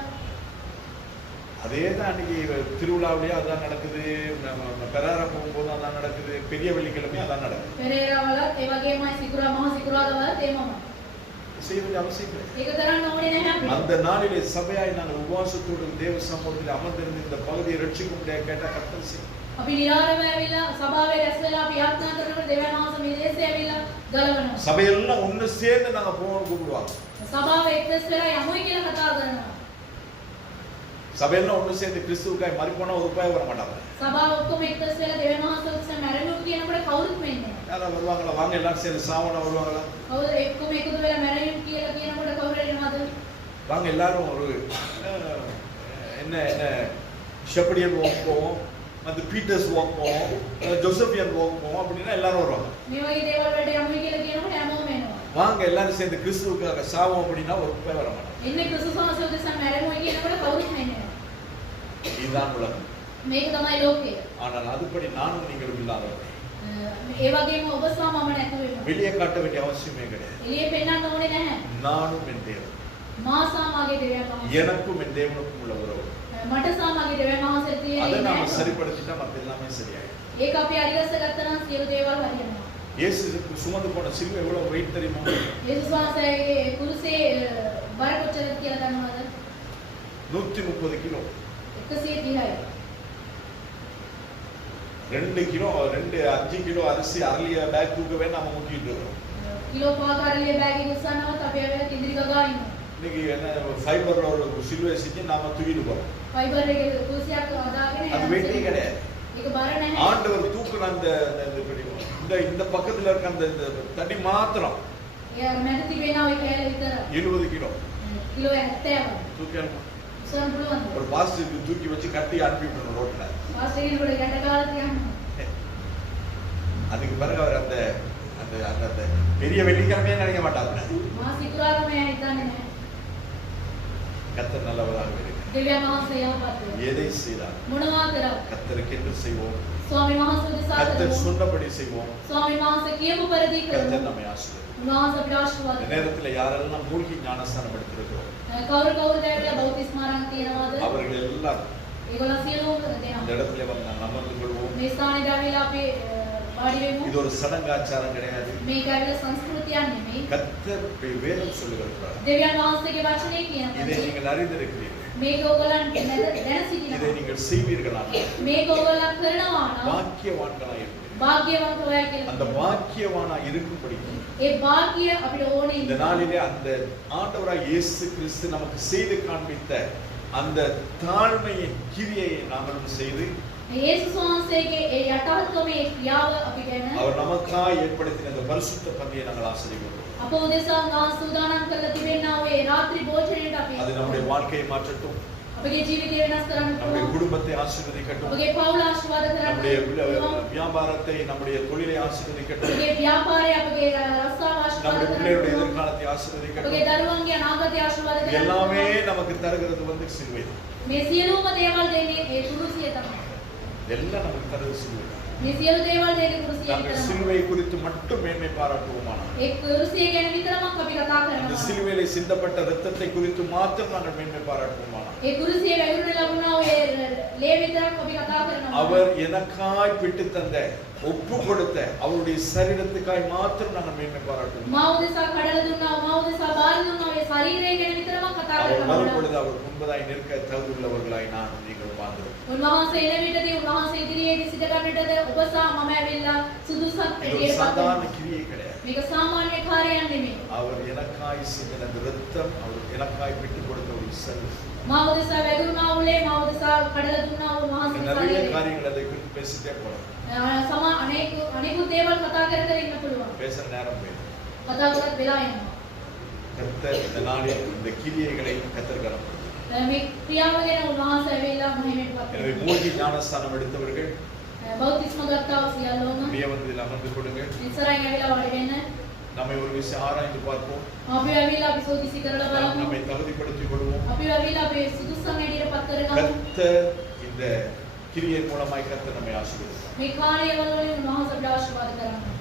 அதே தான் அன்னைக்கு திருவிழாவிலேயே அதான் நடக்குது. பெராரா போகும்போது அதான் நடக்குது. பெரிய வெள்ளிக்கிழமை அதான் நடக்குது. පෙරේරා වලත් ඒ වගේමයි සිකුරා මහ සිකුරාදා වලත් ඒමම. செய்ய வேண்டிய அவசியம் இல்லை. ඒක කරන්න ඕනේ නැහැ අපි. அந்த நாளிலே சபையாய் நாங்கள் உபவாசத்தோடு தேவ சமூகத்தில் அமர்ந்திருந்து இந்த பகுதியை ரட்சிக்க முடியாது கேட்டா கர்த்தர் செய்யும். අපි නිරාරව ඇවිල්ලා සභාවේ රැස් වෙලා අපි යාත්‍රා කරනකොට දෙවියන් වහන්සේ මේ දේශේ ඇවිල්ලා ගලවනවා. சபையெல்லாம் ஒண்ணு சேர்ந்து நாங்க போவோம்னு கூப்பிடுவாங்க. සභාව එක්රැස් වෙලා යමුයි කියලා කතා කරනවා. சபையெல்லாம் ஒண்ணு சேர்ந்து கிறிஸ்துவுக்காய் மறிப்போனா ஒரு ரூபாய் வர மாட்டாங்க. සභාව ඔක්කොම එක්රැස් වෙලා දෙවියන් වහන්සේ උත්සව මැරෙන්නු කියනකොට කවුරුත් වෙන්නේ නැහැ. யாரா வருவாங்களா? வாங்க எல்லாரும் சேர்ந்து சாவனா வருவாங்களா? කවුරු එක්කම එකතු වෙලා මැරෙන්නු කියලා කියනකොට කවුරු එනවද? வாங்க எல்லாரும் ஒரு என்ன என்ன ஷெப்பர்டியன் வாக் போவோம், அந்த பீட்டர்ஸ் வாக் போவோம், ஜோசபியன் வாக் போவோம் அப்படின்னா எல்லாரும் வருவாங்க. මේ වගේ දේවල් වලට යමුයි කියලා කියනකොට හැමෝම එනවා. வாங்க எல்லாரும் சேர்ந்து கிறிஸ்துவுக்காக சாவோம் அப்படின்னா ஒரு ரூபாய் வர மாட்டாங்க. එන්නේ ක්‍රිස්තුස් වහන්සේ උදෙසා මැරෙමුයි කියනකොට කවුරුත් වෙන්නේ නැහැ. இதுதான் உலகம். මේක තමයි ලෝකය. ஆனால் அதுபடி நானும் நீங்களும் இல்லாதவர்கள். ඒ වගේම ඔබ සහ මම නැතුව වෙනවා. வெளியே காட்ட வேண்டிய அவசியமே கிடையாது. එළියේ පෙන්වන්න ඕනේ නැහැ. நானும் என் தேவன், මා සහ මගේ දෙවියන් වහන්සේ. எனக்கும் என் தேவனுக்கும் உள்ள உறவு. මට සහ මගේ දෙවියන් වහන්සේ அதை තියෙන நாம சரிப்படுத்திட்டா மத்த எல்லாமே சரியாயிடும். ඒක අපි අරිගස්ස ගත්තා නම් සියලු දේවල් හරියනවා. இயேசு சுமந்து போன சிலுவை எவ்வளவு வெயிட் தெரியுமா? යේසුස් වහන්සේගේ කුරුසේ බර කොච්චරද කියලා දන්නවද? 130 கிலோ. 130යි. 2 கிலோ 5 கிலோ அரிசி அரளிய பேக் தூக்கவே நாம முக்கிட்டு இருக்கோம். කිලෝ 5 කාරලිය බෑග් එක උස්සනවත් අපි ආවෙ කිඳිරි ගගා ඉන්නවා. இன்னைக்கு என்ன ஃபைபர்ல ஒரு சிலுவை செஞ்சு நாம தூக்கிட்டு போறோம். ෆයිබර් එකේ කුරුසියක් හදාගෙන அது வெயிட்டே கிடையாது. ඒක බර නැහැ. ஆண்டவர் தூக்குன அந்த இந்த பக்கத்துல இருக்க அந்த தடி மாத்திரம் ඒ මැද තිබෙනා ඔය කෑල්ල විතර 70 கிலோ කිලෝ 70ක්. தூக்கணும். උස්සන්න පුළුවන්ද? ஒரு பாஸ்டருக்கு தூக்கி வச்சு கட்டி அனுப்பி விடணும் ரோட்ல. ෆාස්ට් එකේ කොට ගැට කාලා තියන්න. அதுக்கு பிறகு அவர் அந்த அந்த அந்த பெரிய வெள்ளிக்கிழமையே நினைக்க மாட்டாங்க. මා සිකුරාගම එයා හිතන්නේ නැහැ. கர்த்தர் நல்லவராக இருக்கிறார். දෙවියන් වහන්සේ යහපත් වේ. எதை செய்தார் මොනවා කරා? கர்த்தருக்கு என்று செய்வோம். ස්වාමීන් වහන්සේ උදෙසා கர்த்தர் කරමු. சொன்னபடி செய்வோம். ස්වාමීන් වහන්සේ කියපු පරිදි கர்த்தர் කරමු. நம்மை ஆசீர்வதிப்பார். උන්වහන්සේ අපිට ආශිර්වාද இந்த කරනවා. நேரத்தில் யாரெல்லாம் மூழ்கி ஞானஸ்தானம் எடுத்திருக்கிறோம் කවුරු කවුරුද ඇවිල්ලා බෞතිස්මාරම් තියනවාද? அவர்கள் எல்லாம் ඒගොල්ලෝ සියලුම இந்த දෙනවා. இடத்துல வந்து நாம் அமர்ந்து கொள்வோம். මේ ස්ථානයේ ඇවිල්ලා අපි වාඩි වෙමු. இது ஒரு சடங்காச்சாரம் கிடையாது. මේක ඇවිල්ලා සංස්කෘතියක් නෙමෙයි. கர்த்தர் வேதம் சொல்லுகிறார். දෙවියන් වහන්සේගේ වචනේ இதை කියනවා. நீங்கள் அறிந்திருக்கிறீர்கள். මේක ඔයගොල්ලන් දැන இதை සිටිනවා. நீங்கள் செய்வீர்களானால் මේක ඔයගොල්ලන් කරනවා නම් பாக்கியவான்களாய் இருப்பீர்கள். භාග්‍යවන්ත ඔයා அந்த කියලා. பாக்கியவானா இருக்கும்படி ඒ භාග්‍ය අපිට ඕනේ. இந்த நாளிலே அந்த ஆண்டவராய் இயேசு கிறிஸ்து நமக்கு செய்து காண்பித்த அந்த தாழ்மையின் கிரியை நாங்களும் செய்து යේසුස් වහන්සේගේ ඒ යටහත්කමේ ක්‍රියාව අපි ගැන அவர் நமக்காய் ஏற்படுத்தின அந்த பரிசுத்த பந்தியை நாங்கள் ஆசீர்வதிக்கிறோம். අප උදෙසා සූදානම් කරලා තිබෙනා ඔය රාත්‍රී භෝජනයට අපි அது நம்முடைய வாழ்க்கையை மாற்றட்டும், අපගේ ජීවිතය වෙනස් කරන්න நம்முடைய පුළුවන්. குடும்பத்தை ஆசீர்வதிக்கட்டும், අපගේ පවුල ආශිර්වාද நம்முடைய කරන්න. வியாபாரத்தை நம்முடைய தொழிலை ஆசீர்வதிக்கட்டும், අපගේ ව්‍යාපාරය අපගේ රස්සාව ආශිර්වාද நம்முடைய பிள்ளைகளுடைய කරන්න. எதிர்காலத்தை අපගේ ஆசீர்வதிக்கட்டும். දරුවන්ගේ අනාගතය ආශිර්වාද இது எல்லாமே කරන්න. நமக்கு தருகிறது வந்து சிலுவை. මේ සියලුම දේවල් දෙන්නේ ඒ කුරුසිය තමයි. இதெல்லாம் நமக்கு தருவது சிலுவை. මේ සියලු දේවල් දෙන්නේ කුරුසිය நாங்கள் විතරයි. சிலுவை குறித்து மட்டும் மேன்மை பாராட்டுவோமானால், ඒ කුරුසිය ගැන විතරමක් අපි කතා அந்த කරනවා. சிலுவையிலே சிந்தப்பட்ட இரத்தத்தை குறித்து மாத்திரம் நாங்கள் மேன்மை பாராட்டுவோமானால், ඒ කුරුසිය වැගුරුනේ ලැබුණා ඔය ලේ විතරක් අපි කතා කරනවා. அவர் எனக்காய் விட்டு தந்த ஒப்பு கொடுத்த அவருடைய சரீரத்துக்காய் மாத்திரம் நாங்கள் மேன்மை பாராட்டுவோம். මා උදෙසා කඩලා දුන්නා, මා උදෙසා බාර දුන්නා ඔය ශරීරය ගැන විතරමක් කතා அவர் කරනවා. வரும்பொழுது அவர் முன்பதாய் நிற்க தகுதியுள்ளவர்களாய் நான் நீங்கள் வாழ்ந்தோம். උන්වහන්සේ එන විටදී උන්වහන්සේ ඉදිරියේදී සිට ගන්නටද ඔබ සහ මම ඇවිල්ලා සුදුසුක් இது ஒரு එළියට சாதாரண පත් கிரியை கிடையாது. මේක සාමාන්‍ය කාර්යයක් නෙමෙයි. அவர் எனக்காய் சிந்தின அந்த இரத்தம், அவர் எனக்காய் விட்டு கொடுத்த ஒரு சரீரம். මා උදෙසා වැගුරුනා උලේ, මා උදෙසා කඩලා දුන්නා උන්වහන්සේ நிறைய ශරීරය. காரியங்கள் அதை குறித்து பேசிட்டே போறோம். අනෙකුත් දේවල් කතා කර කර ඉන්න පුළුවන්. பேசுற நேரம் போயிடும். කතා කරත් වෙලා යනවා. கர்த்தர் இந்த நாளில் இந்த கிரியைகளை கர்த்தர் கனப்படுத்தும். මේ ක්‍රියාව ගැන උන්වහන්සේ ඇවිල්ලා මහිමෙන් පත් எனவே மூழ்கி ஞானஸ்தானம் எடுத்தவர்கள் බෞතිස්ම ගත්තා සියල්ලෝම அப்படியே வந்து இதில் அமர்ந்து கொடுங்க. ඉස්සරහින් ඇවිල්ලා වාඩි වෙන්න. நம்மை ஒரு விஷயம் ஆராய்ந்து பார்ப்போம். අපි ඇවිල්ලා අපි සෝදිසි කරලා බලමු. நம்மை தகுதிப்படுத்திக் கொள்வோம். අපි ඇවිල්ලා අපි සුදුසුකම් එළියට පත් කරගමු. கர்த்தர் இந்த கிரியை மூலமாய் கர்த்தர் நம்மை ஆசீர்வதிப்பார். මේ කාර්යවල වලින් උන්වහන්සේ අපට ආශිර්වාද කරනවා.